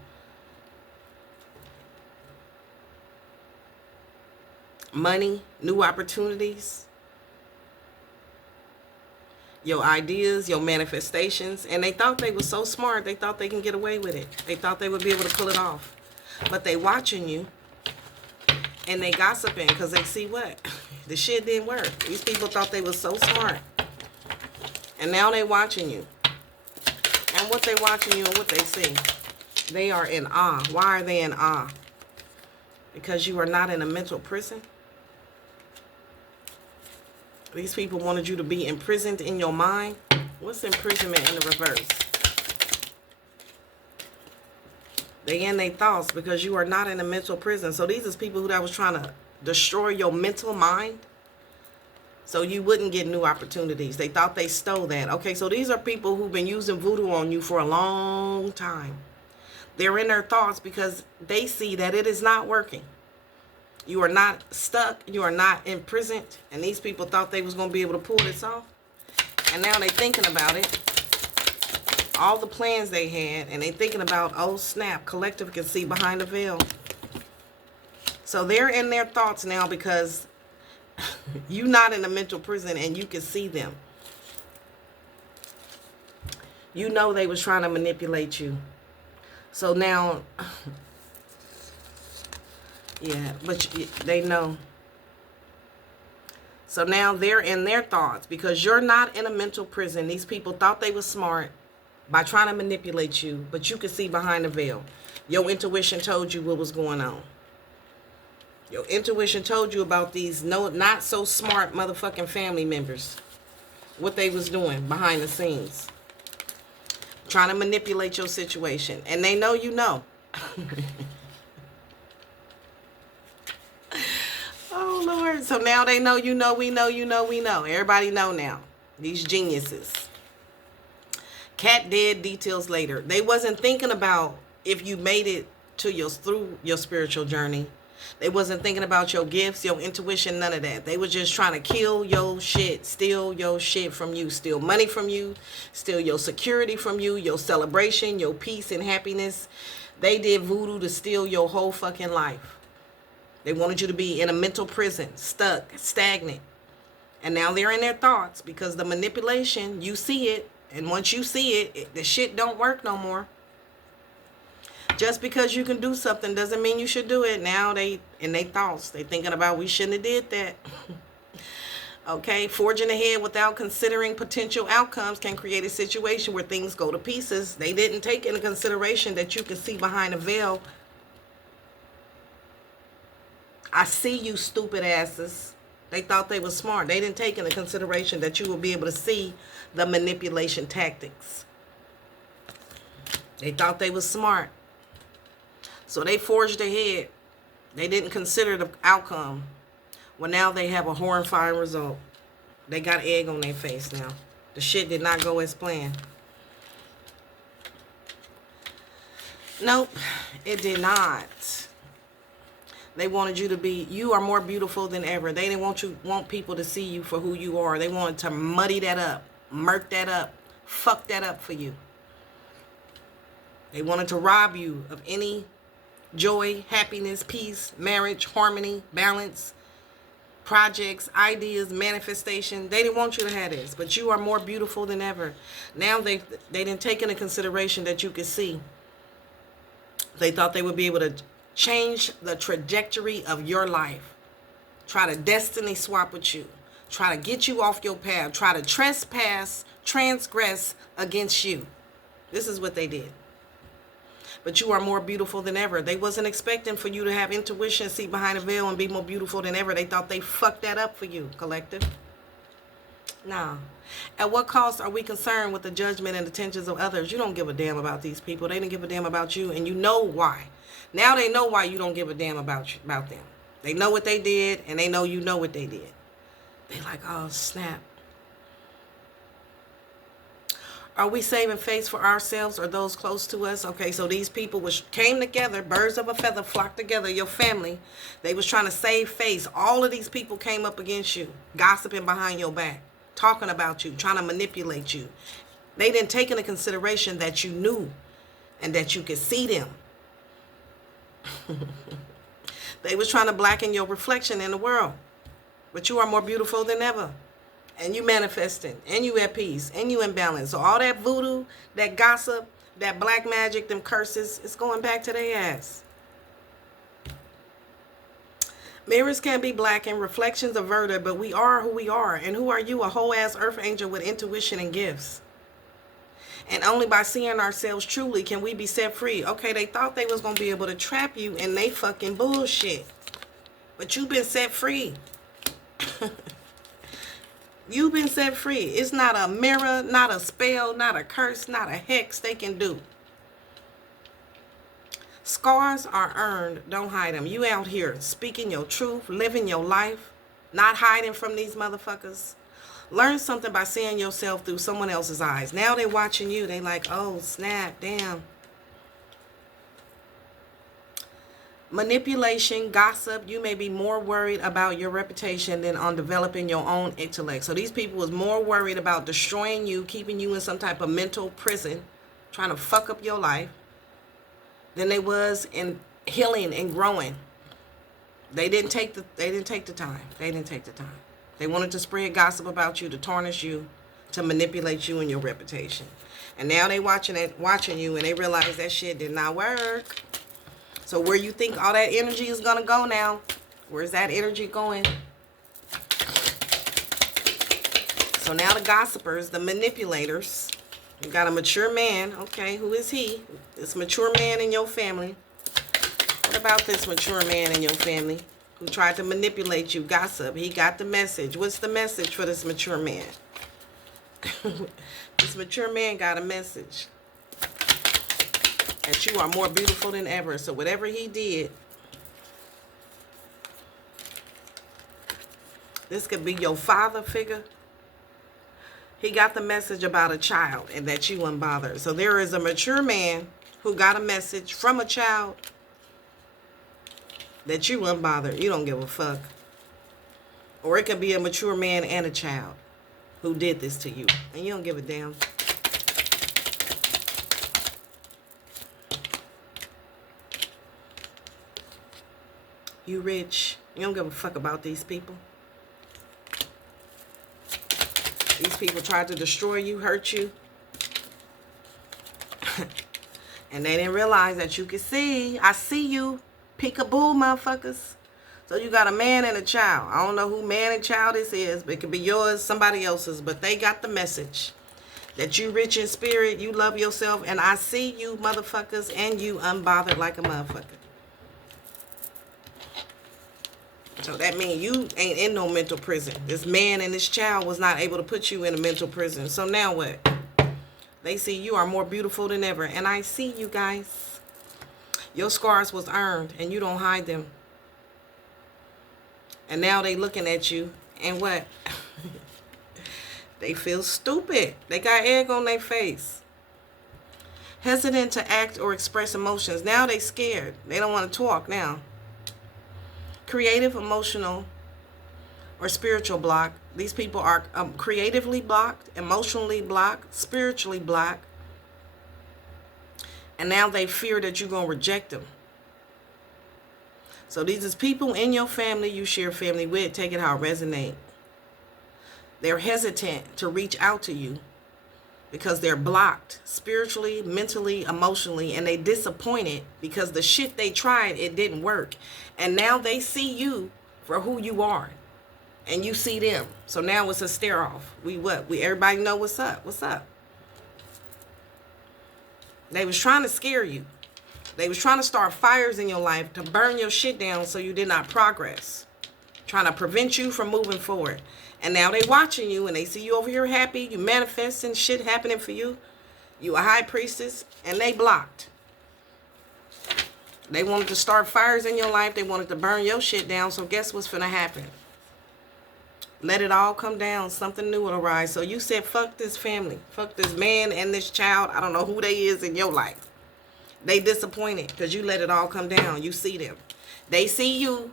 Money, new opportunities. Your ideas, your manifestations. And they thought they were so smart, they thought they can get away with it. They thought they would be able to pull it off. But they watching you. And they gossiping because they see what? The shit didn't work. These people thought they were so smart. And now they watching you. And what they watching you and what they see. They are in awe. Why are they in awe? Because you are not in a mental prison. These people wanted you to be imprisoned in your mind. What's imprisonment in the reverse? They in their thoughts because you are not in a mental prison. So these is people that was trying to destroy your mental mind so you wouldn't get new opportunities. They thought they stole that. Okay, so these are people who've been using voodoo on you for a long time. They're in their thoughts because they see that it is not working. You are not stuck. You are not imprisoned. And these people thought they was going to be able to pull this off. And now they thinking about it. All the plans they had. And they thinking about, oh snap, collective can see behind the veil. So they're in their thoughts now because you're not in a mental prison and you can see them. You know they was trying to manipulate you. So now... yeah, but they know. So now they're in their thoughts because you're not in a mental prison. These people thought they were smart by trying to manipulate you, but you could see behind the veil. Your intuition told you what was going on. Your intuition told you about these not so smart motherfucking family members. What they was doing behind the scenes. Trying to manipulate your situation. And they know you know. Oh, Lord. So now they know you know, we know, you know, we know. Everybody know now. These geniuses. Cat dead, details later. They wasn't thinking about if you made it to through your spiritual journey. They wasn't thinking about your gifts, your intuition, none of that. They were just trying to kill your shit, steal your shit from you, steal money from you, steal your security from you, your celebration, your peace and happiness. They did voodoo to steal your whole fucking life. They wanted you to be in a mental prison, stuck, stagnant, And now they're in their thoughts because the manipulation, you see it. And once you see it, the shit don't work no more. Just because you can do something doesn't mean you should do it. Now they, in their thoughts, they thinking about we shouldn't have did that. Okay, forging ahead without considering potential outcomes can create a situation where things go to pieces. They didn't take into consideration that you can see behind a veil. I see you stupid asses. They thought they were smart. They didn't take into consideration that you will be able to see the manipulation tactics. They thought they were smart. So they forged ahead. They didn't consider the outcome. Well, now they have a horrifying result. They got egg on their face now. The shit did not go as planned. Nope, it did not. They wanted you to be, you are more beautiful than ever. They didn't want people to see you for who you are. They wanted to muddy that up, murk that up, fuck that up for you. They wanted to rob you of any joy, happiness, peace, marriage, harmony, balance, projects, ideas, manifestation. They didn't want you to have this, but you are more beautiful than ever. Now they didn't take into consideration that you could see. They thought they would be able to change the trajectory of your life. Try to destiny swap with you. Try to get you off your path. Try to transgress against you. This is what they did. But you are more beautiful than ever. They wasn't expecting for you to have intuition, see behind a veil, and be more beautiful than ever. They thought they fucked that up for you, collective. Nah. At what cost are we concerned with the judgment and attentions of others? You don't give a damn about these people. They didn't give a damn about you, and you know why. Now they know why you don't give a damn about them. They know what they did, and they know you know what they did. They like, oh, snap. Are we saving face for ourselves or those close to us? Okay, so these people came together, birds of a feather flocked together, your family. They was trying to save face. All of these people came up against you, gossiping behind your back, talking about you, trying to manipulate you. They didn't take into consideration that you knew and that you could see them. They was trying to blacken your reflection in the world. But you are more beautiful than ever. And you manifesting, and you at peace, and you in balance. So all that voodoo, that gossip, that black magic, them curses, it's going back to their ass. Mirrors can be black and reflections averted, but we are who we are. And who are you? A whole ass earth angel with intuition and gifts. And only by seeing ourselves truly can we be set free. Okay, they thought they was going to be able to trap you in they fucking bullshit. But you've been set free. You've been set free. It's not a mirror, not a spell, not a curse, not a hex they can do. Scars are earned. Don't hide them. You out here speaking your truth, living your life, not hiding from these motherfuckers. Learn something by seeing yourself through someone else's eyes. Now they're watching you. They like, oh, snap, damn. Manipulation, gossip, you may be more worried about your reputation than on developing your own intellect. So these people was more worried about destroying you, keeping you in some type of mental prison, trying to fuck up your life, than they was in healing and growing. They didn't take the time. They didn't take the time. They wanted to spread gossip about you, to tarnish you, to manipulate you and your reputation. And now they watching you, and they realize that shit did not work. So where you think all that energy is going to go now? Where's that energy going? So now the gossipers, the manipulators. You got a mature man. Okay, who is he? This mature man in your family. What about this mature man in your family who tried to manipulate you? Gossip. He got the message. What's the message for this mature man? This mature man got a message. That you are more beautiful than ever. So whatever he did, this could be your father figure. He got the message about a child and that you unbothered. So there is a mature man who got a message from a child that you unbothered. You don't give a fuck. Or it could be a mature man and a child who did this to you. And you don't give a damn. You rich. You don't give a fuck about these people. These people tried to destroy you, hurt you. And they didn't realize that you could see. I see you. Peekaboo, motherfuckers. So you got a man and a child. I don't know who man and child this is, but it could be yours, somebody else's. But they got the message that you rich in spirit, you love yourself, and I see you, motherfuckers, and you unbothered like a motherfucker. So that means you ain't in no mental prison. This man and this child was not able to put you in a mental prison. So now what? They see you are more beautiful than ever. And I see you guys. Your scars was earned, and you don't hide them. And now they looking at you, and what? They feel stupid. They got egg on their face. Hesitant to act or express emotions. Now they scared. They don't want to talk now. Creative, emotional, or spiritual block. These people are creatively blocked, emotionally blocked, spiritually blocked. And now they fear that you're going to reject them. So these is people in your family you share family with. Take it how it resonates. They're hesitant to reach out to you because they're blocked spiritually, mentally, emotionally, and they disappointed because the shit they tried, it didn't work. And now they see you for who you are, and you see them. So now it's a stare off. We everybody know what's up. What's up? They was trying to scare you. They was trying to start fires in your life to burn your shit down so you did not progress. Trying to prevent you from moving forward. And now they watching you and they see you over here happy. You manifesting shit happening for you. You a high priestess and they blocked. They wanted to start fires in your life. They wanted to burn your shit down. So guess what's finna happen? Let it all come down. Something new will arise. So you said, fuck this family. Fuck this man and this child. I don't know who they is in your life. They disappointed because you let it all come down. You see them. They see you.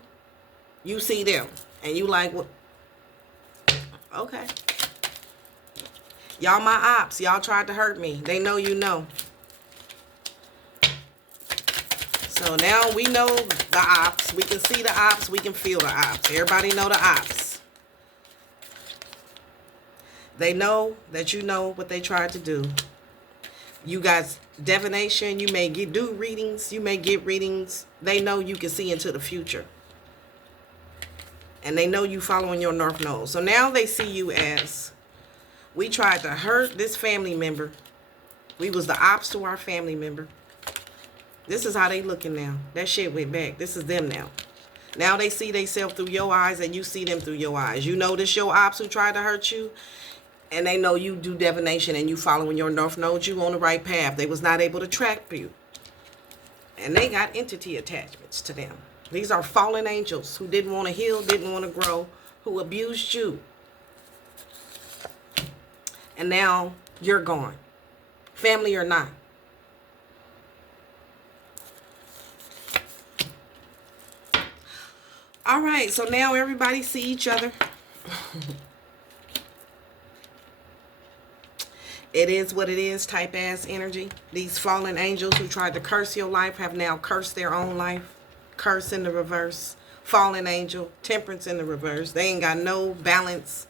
You see them. And you like, what? Okay. Y'all my ops. Y'all tried to hurt me. They know you know. So now we know the ops. We can see the ops. We can feel the ops. Everybody know the ops. They know that you know what they tried to do. You guys, divination, you may do readings, you may get readings. They know you can see into the future. And they know you following your North Node. So now they see you as, we tried to hurt this family member. We was the ops to our family member. This is how they looking now. That shit went back. This is them now. Now they see themselves through your eyes and you see them through your eyes. You know this your ops who tried to hurt you. And they know you do divination and you following your North Node, you on the right path. They was not able to track you. And they got entity attachments to them. These are fallen angels who didn't want to heal, didn't want to grow, who abused you. And now you're gone. Family or not. All right, so now everybody see each other. It is what it is, type ass energy. These fallen angels who tried to curse your life have now cursed their own life. Curse in the reverse. Fallen angel. Temperance in the reverse. They ain't got no balance.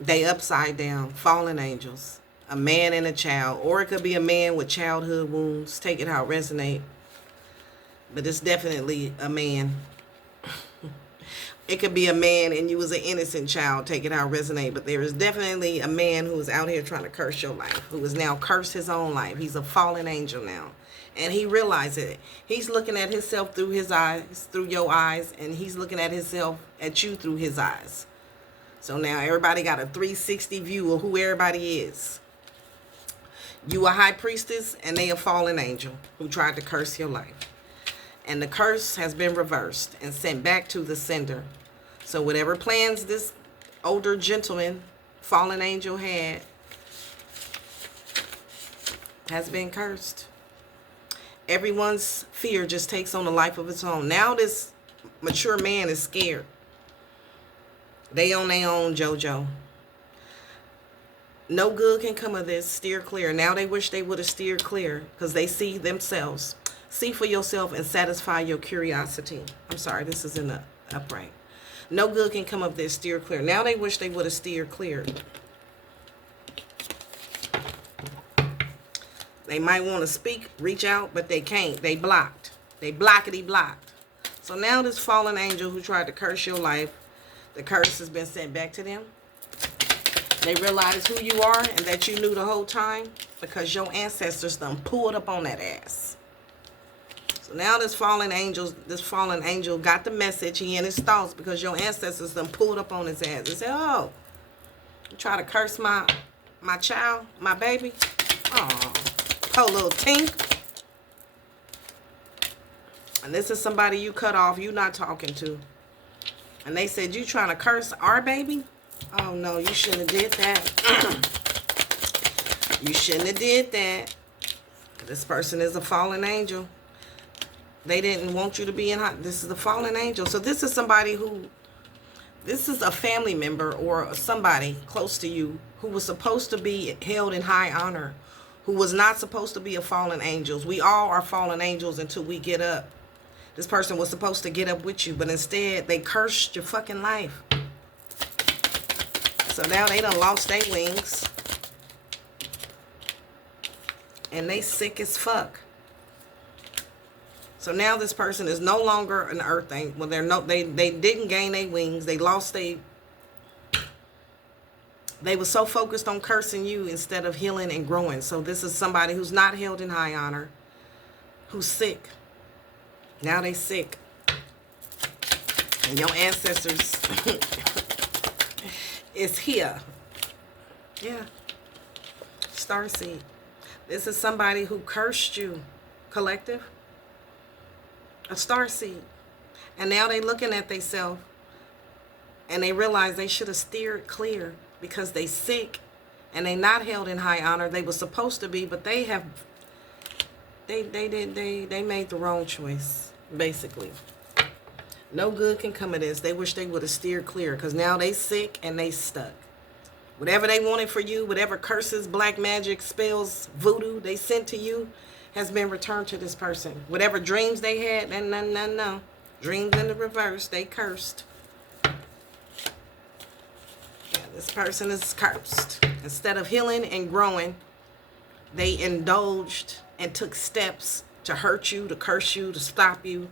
They upside down. Fallen angels. A man and a child. Or it could be a man with childhood wounds. Take it how it resonate. But it's definitely a man. It could be a man and you was an innocent child. Take it how it resonate. But there is definitely a man who is out here trying to curse your life. Who has now cursed his own life. He's a fallen angel now. And he realizes it. He's looking at himself through his eyes. Through your eyes. And he's looking at himself at you through his eyes. So now everybody got a 360 view of who everybody is. You a high priestess and they a fallen angel who tried to curse your life. And the curse has been reversed and sent back to the sender. So whatever plans this older gentleman, fallen angel had, has been cursed. Everyone's fear just takes on a life of its own. Now this mature man is scared. They on their own, JoJo. No good can come of this. Steer clear. Now they wish they would have steered clear because they see themselves. See for yourself and satisfy your curiosity. I'm sorry, this is in the upright. No good can come of this. Steer clear. Now they wish they would have steered clear. They might want to speak, reach out, but they can't. They blocked. They blockety blocked. So now this fallen angel who tried to curse your life, the curse has been sent back to them. They realize who you are and that you knew the whole time because your ancestors done pulled up on that ass. So now this fallen angel got the message. He in his thoughts because your ancestors done pulled up on his ass. They said, oh, you try to curse my child, my baby? Oh, poor little tink. And this is somebody you cut off, you not talking to. And they said, you trying to curse our baby? Oh, no, you shouldn't have did that. You shouldn't have did that. This person is a fallen angel. They didn't want you to be in high. This is a fallen angel. So this is somebody who, this is a family member or somebody close to you who was supposed to be held in high honor, who was not supposed to be a fallen angel. We all are fallen angels until we get up. This person was supposed to get up with you, but instead they cursed your fucking life. So now they done lost their wings. And they sick as fuck. So now this person is no longer an earth angel. Well, they didn't gain their wings. They lost they were so focused on cursing you instead of healing and growing. So this is somebody who's not held in high honor, who's sick. Now they sick. And your ancestors is here. Yeah. Starseed. This is somebody who cursed you, collective. A starseed. And now they looking at themselves and they realize they should have steered clear because they sick and they not held in high honor. They were supposed to be, but they made the wrong choice, basically. No good can come of this. They wish they would have steered clear because now they sick and they stuck. Whatever they wanted for you, whatever curses, black magic, spells, voodoo they sent to you has been returned to this person. Whatever dreams they had, no. Dreams in the reverse, they cursed. Yeah, this person is cursed. Instead of healing and growing, they indulged and took steps to hurt you, to curse you, to stop you,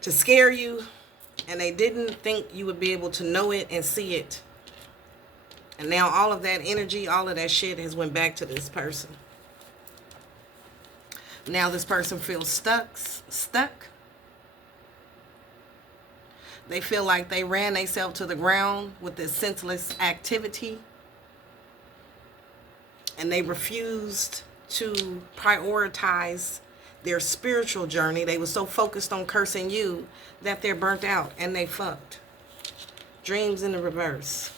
to scare you, and they didn't think you would be able to know it and see it. And now all of that energy, all of that shit has went back to this person. Now this person feels stuck. They feel like they ran themselves to the ground with this senseless activity. And they refused to prioritize their spiritual journey. They were so focused on cursing you that they're burnt out and they fucked. Dreams in the reverse.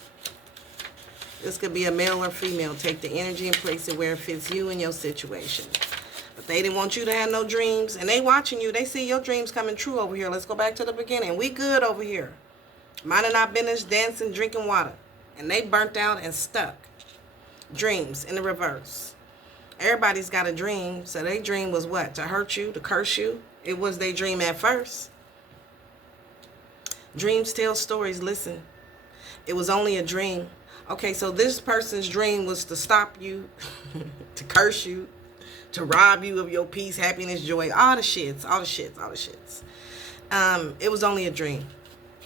This could be a male or female. Take the energy and place it where it fits you and your situation. But they didn't want you to have no dreams. And they watching you. They see your dreams coming true over here. Let's go back to the beginning. We good over here. Minding our business, dancing, drinking water. And they burnt out and stuck. Dreams in the reverse. Everybody's got a dream. So their dream was what? To hurt you, to curse you. It was their dream at first. Dreams tell stories. Listen. It was only a dream. Okay, so this person's dream was to stop you, to curse you, to rob you of your peace, happiness, joy, all the shits. It was only a dream.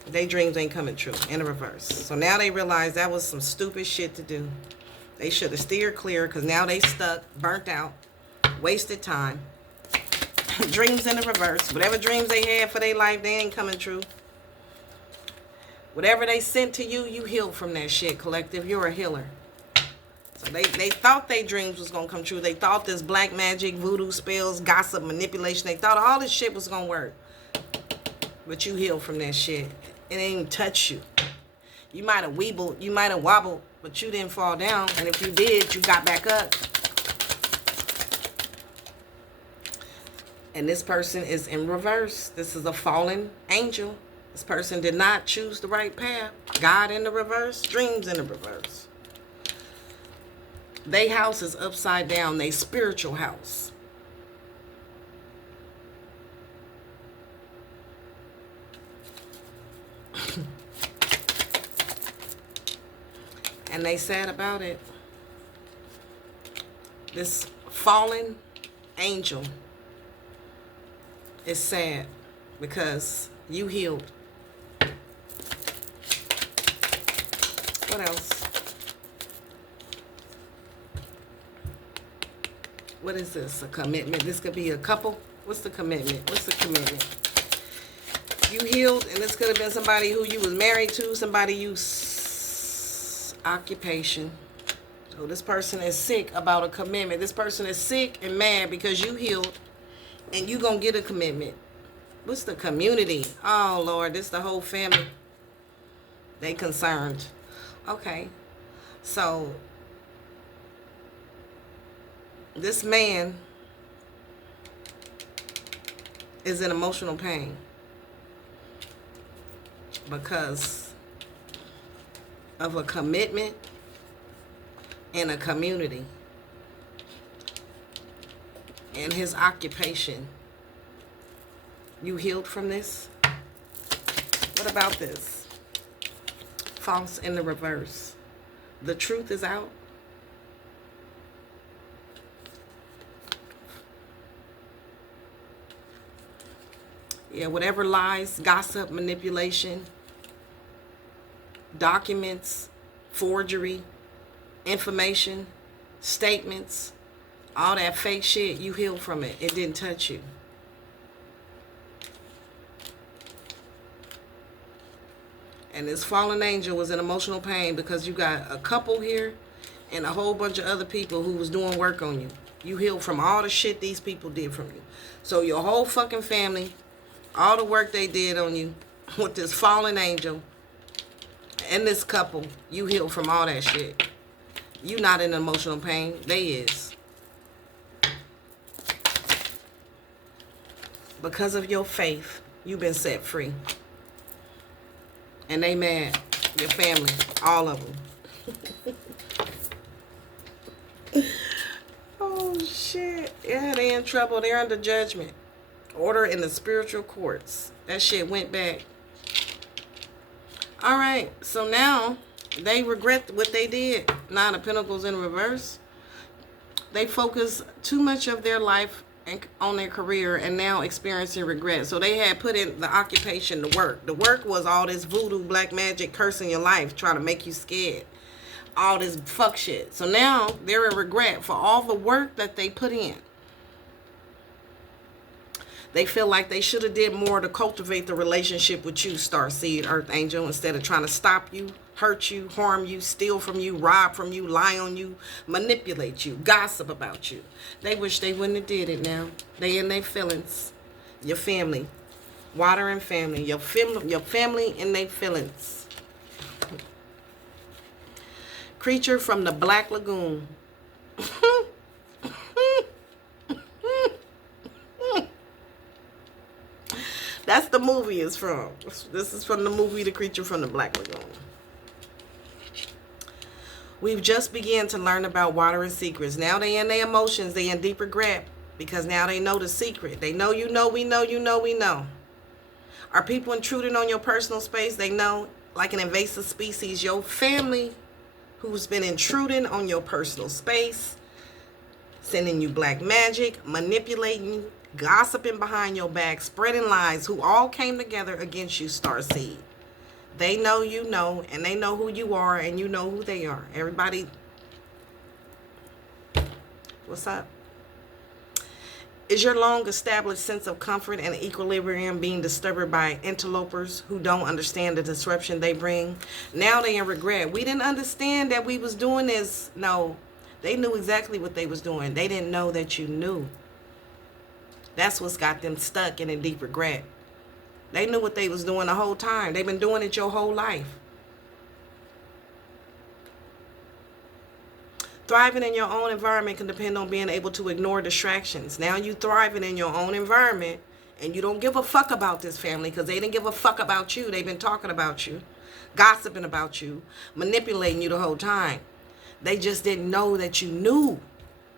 Their dreams ain't coming true, in the reverse. So now they realize that was some stupid shit to do. They should have steered clear because now they stuck, burnt out, wasted time. Dreams in the reverse. Whatever dreams they had for their life, they ain't coming true. Whatever they sent to you, you healed from that shit, collective. You're a healer. So they thought their dreams was going to come true. They thought this black magic, voodoo spells, gossip, manipulation, they thought all this shit was going to work. But you healed from that shit. It ain't even touch you. You might have weebled, you might have wobbled, but you didn't fall down. And if you did, you got back up. And this person is in reverse. This is a fallen angel. This person did not choose the right path. God in the reverse, dreams in the reverse. They house is upside down, they spiritual house. And they sad about it. This fallen angel is sad because you healed. What else? What is this? A commitment? This could be a couple. What's the commitment? What's the commitment? You healed, and this could have been somebody who you was married to, somebody you occupation. So this person is sick about a commitment. This person is sick and mad because you healed, and you gonna get a commitment. What's the community? Oh Lord, this the whole family. They concerned. Okay, so this man is in emotional pain because of a commitment in a community and his occupation. You healed from this? What about this? False in the reverse. The truth is out. Yeah, whatever lies, gossip, manipulation, documents, forgery, information, statements, all that fake shit, you healed from it. It didn't touch you. And this fallen angel was in emotional pain because you got a couple here and a whole bunch of other people who was doing work on you. You healed from all the shit these people did from you. So your whole fucking family, all the work they did on you with this fallen angel and this couple, you healed from all that shit. You not in emotional pain. They is. Because of your faith, you've been set free. And they mad. Your family. All of them. Oh, shit. Yeah, they in trouble. They're under judgment. Order in the spiritual courts. That shit went back. Alright. So now, they regret what they did. Nine of Pentacles in reverse. They focus too much of their life on their career and now experiencing regret. So they had put in the occupation, the work. The work was all this voodoo, black magic, cursing your life, trying to make you scared. All this fuck shit. So now they're in regret for all the work that they put in. They feel like they should have did more to cultivate the relationship with you, Starseed, Earth Angel, instead of trying to stop you, hurt you, harm you, steal from you, rob from you, lie on you, manipulate you, gossip about you. They wish they wouldn't have did it now. They in their feelings. Your family. Water and family. Your family in their feelings. Creature from the Black Lagoon. That's the movie it's from. This is from the movie The Creature from the Black Lagoon. We've just begun to learn about water and secrets. Now they in their emotions. They in deep regret because now they know the secret. They know you know, we know, you know, we know. Are people intruding on your personal space? They know, like an invasive species, your family who's been intruding on your personal space, sending you black magic, manipulating you, gossiping behind your back, spreading lies, who all came together against you, Starseed. They know you know, and they know who you are, and you know who they are. Everybody, what's up? Is your long-established sense of comfort and equilibrium being disturbed by interlopers who don't understand the disruption they bring? Now they in regret. We didn't understand that we was doing this. No, they knew exactly what they was doing. They didn't know that you knew. That's what's got them stuck and in deep regret. They knew what they was doing the whole time. They've been doing it your whole life. Thriving in your own environment can depend on being able to ignore distractions. Now you thriving in your own environment and you don't give a fuck about this family because they didn't give a fuck about you. They've been talking about you, gossiping about you, manipulating you the whole time. They just didn't know that you knew.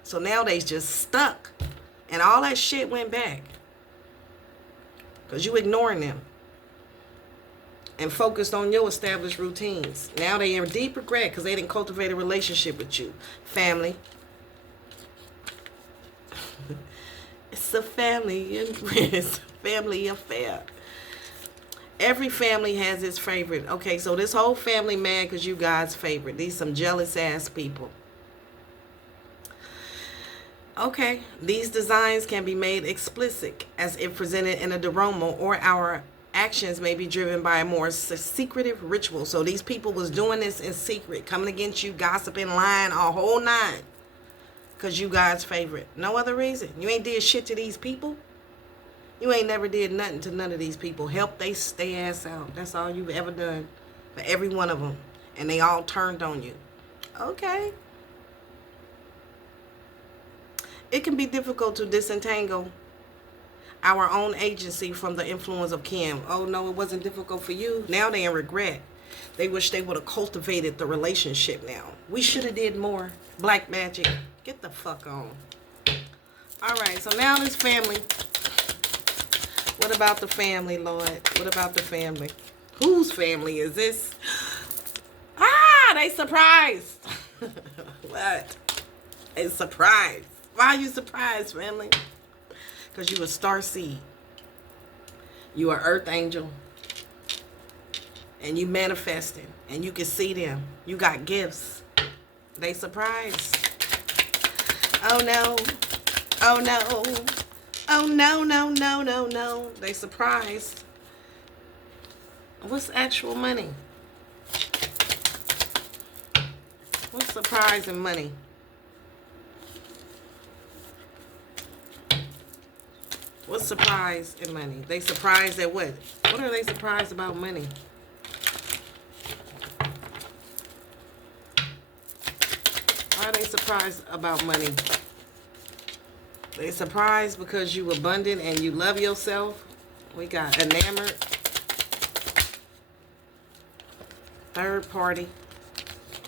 So now they just stuck. And all that shit went back. Because you ignoring them. and focused on your established routines. Now they in deep regret because they didn't cultivate a relationship with you. Family. It's a family, it's a family affair. Every family has its favorite. Okay, so this whole family mad because you God's favorite. These some jealous ass people. Okay, these designs can be made explicit as if presented in a diorama, or our actions may be driven by a more secretive ritual. So these people was doing this in secret, coming against you, gossiping, lying, a whole nine. Because you God's favorite. No other reason. You ain't did shit to these people. You ain't never did nothing to none of these people. Help they stay ass out. That's all you've ever done for every one of them. And they all turned on you. Okay. It can be difficult to disentangle our own agency from the influence of Kim. Oh no, it wasn't difficult for you. Now they in regret. They wish they would have cultivated the relationship now. We should have did more. Black magic. Get the fuck on. Alright, so now this family. What about the family, Lord? What about the family? Whose family is this? Ah, they surprised. What? They surprised. Why are you surprised, family? Because you a star seed. You are earth angel. And you manifesting. And you can see them. You got gifts. They surprised. Oh no. Oh no. Oh no, no, no, no, no. They surprised. What's actual money? What's surprise in money? What's surprise in money? They surprised at what? What are they surprised about money? Why are they surprised about money? They surprised because you abundant and you love yourself. We got enamored. Third party.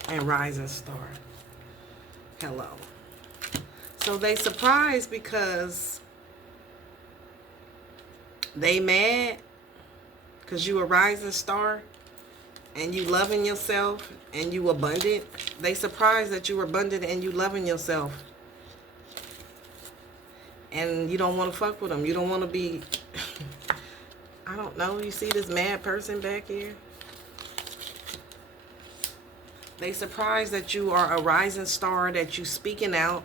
And rising star. Hello. So they surprised because they mad because you a rising star and you loving yourself and you abundant. They surprised that you are abundant and you loving yourself. And you don't want to fuck with them. You don't want to be, I don't know. You see this mad person back here? They surprised that you are a rising star, that you speaking out,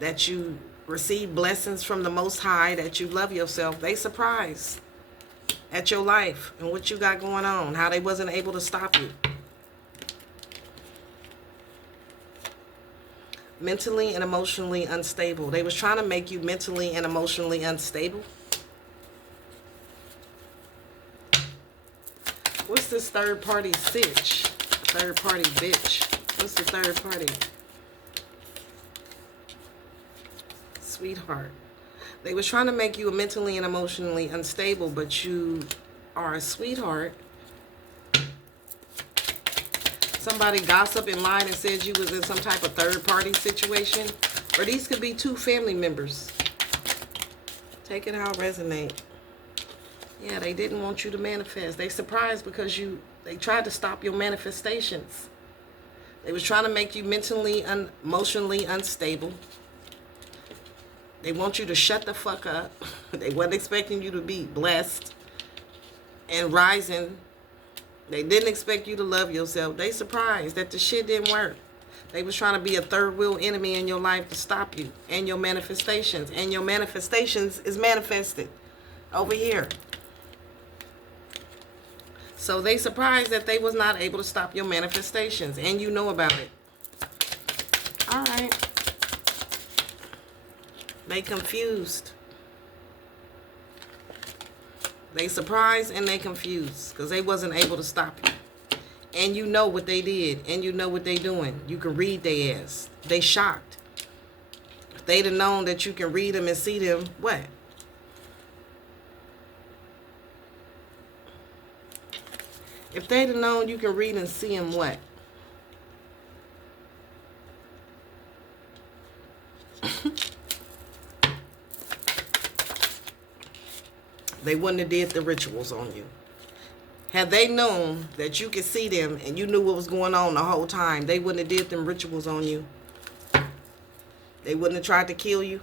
that you receive blessings from the Most High, that you love yourself. They surprised at your life and what you got going on, how they wasn't able to stop you. Mentally and emotionally unstable. They was trying to make you mentally and emotionally unstable. What's this third party sitch? Third party bitch. What's the third party? Sweetheart. They was trying to make you mentally and emotionally unstable, but you are a sweetheart. Somebody gossiped and lied and said you was in some type of third party situation. Or these could be two family members. Take it how it resonates. Yeah, they didn't want you to manifest. They surprised because they tried to stop your manifestations. They was trying to make you mentally, emotionally unstable. They want you to shut the fuck up. They wasn't expecting you to be blessed and rising. They didn't expect you to love yourself. They surprised that the shit didn't work. They was trying to be a third wheel enemy in your life to stop you and your manifestations. And your manifestations is manifested over here. So they surprised that they was not able to stop your manifestations. And you know about it. All right. They confused. They surprised and they confused because they wasn't able to stop you. And you know what they did. And you know what they doing. You can read their ass. They shocked. If they'd have known that you can read them and see them, what? If they'd have known you can read and see them, what? They wouldn't have did the rituals on you. Had they known that you could see them and you knew what was going on the whole time, they wouldn't have did them rituals on you. They wouldn't have tried to kill you.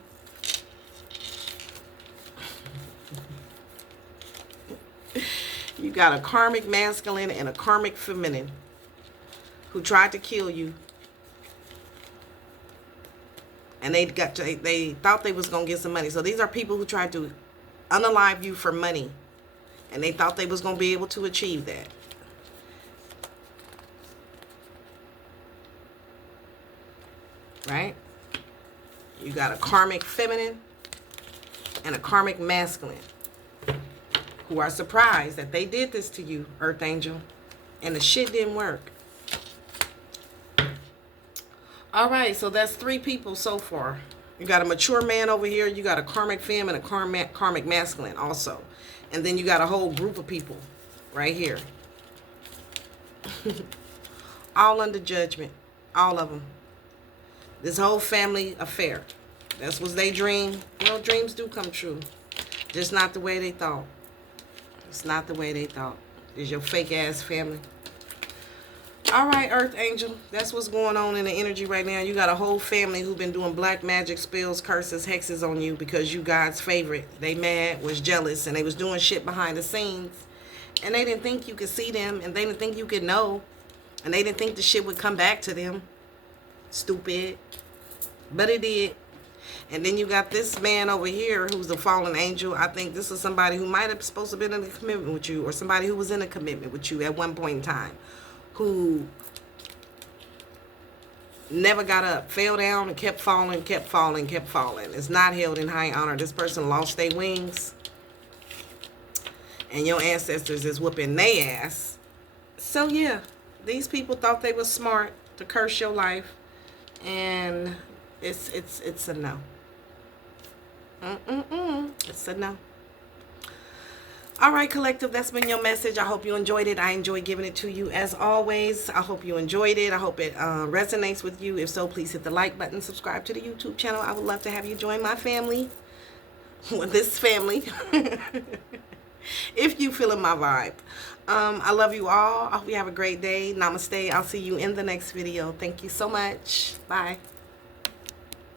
You got a karmic masculine and a karmic feminine who tried to kill you. And they thought they was going to get some money. So these are people who tried to unalive you for money. And they thought they was going to be able to achieve that. Right? You got a karmic feminine and a karmic masculine who are surprised that they did this to you, Earth Angel. And the shit didn't work. All right, so that's 3 people so far. You got a mature man over here. You got a karmic femme and a karmic masculine also. And then you got a whole group of people right here. All under judgment. All of them. This whole family affair. That's what they dream. Well, dreams do come true. Just not the way they thought. It's not the way they thought. It's your fake ass family. All right, Earth Angel. That's what's going on in the energy right now. You got a whole family who've been doing black magic, spells, curses, hexes on you because you God's favorite. They mad, was jealous, and they was doing shit behind the scenes. And they didn't think you could see them, and they didn't think you could know. And they didn't think the shit would come back to them. Stupid. But it did. And then you got this man over here who's a fallen angel. I think this is somebody who might have supposed to have been in a commitment with you, or somebody who was in a commitment with you at one point in time, who never got up, fell down, and kept falling, kept falling, kept falling. It's not held in high honor. This person lost their wings, and your ancestors is whooping their ass. So yeah, these people thought they was smart to curse your life, and it's a no. It's a no. All right, collective, that's been your message. I hope you enjoyed it. I enjoyed giving it to you as always. I hope you enjoyed it. I hope it resonates with you. If so, please hit the like button, subscribe to the YouTube channel. I would love to have you join my family, this family, if you feeling my vibe. I love you all. I hope you have a great day. Namaste. I'll see you in the next video. Thank you so much. Bye.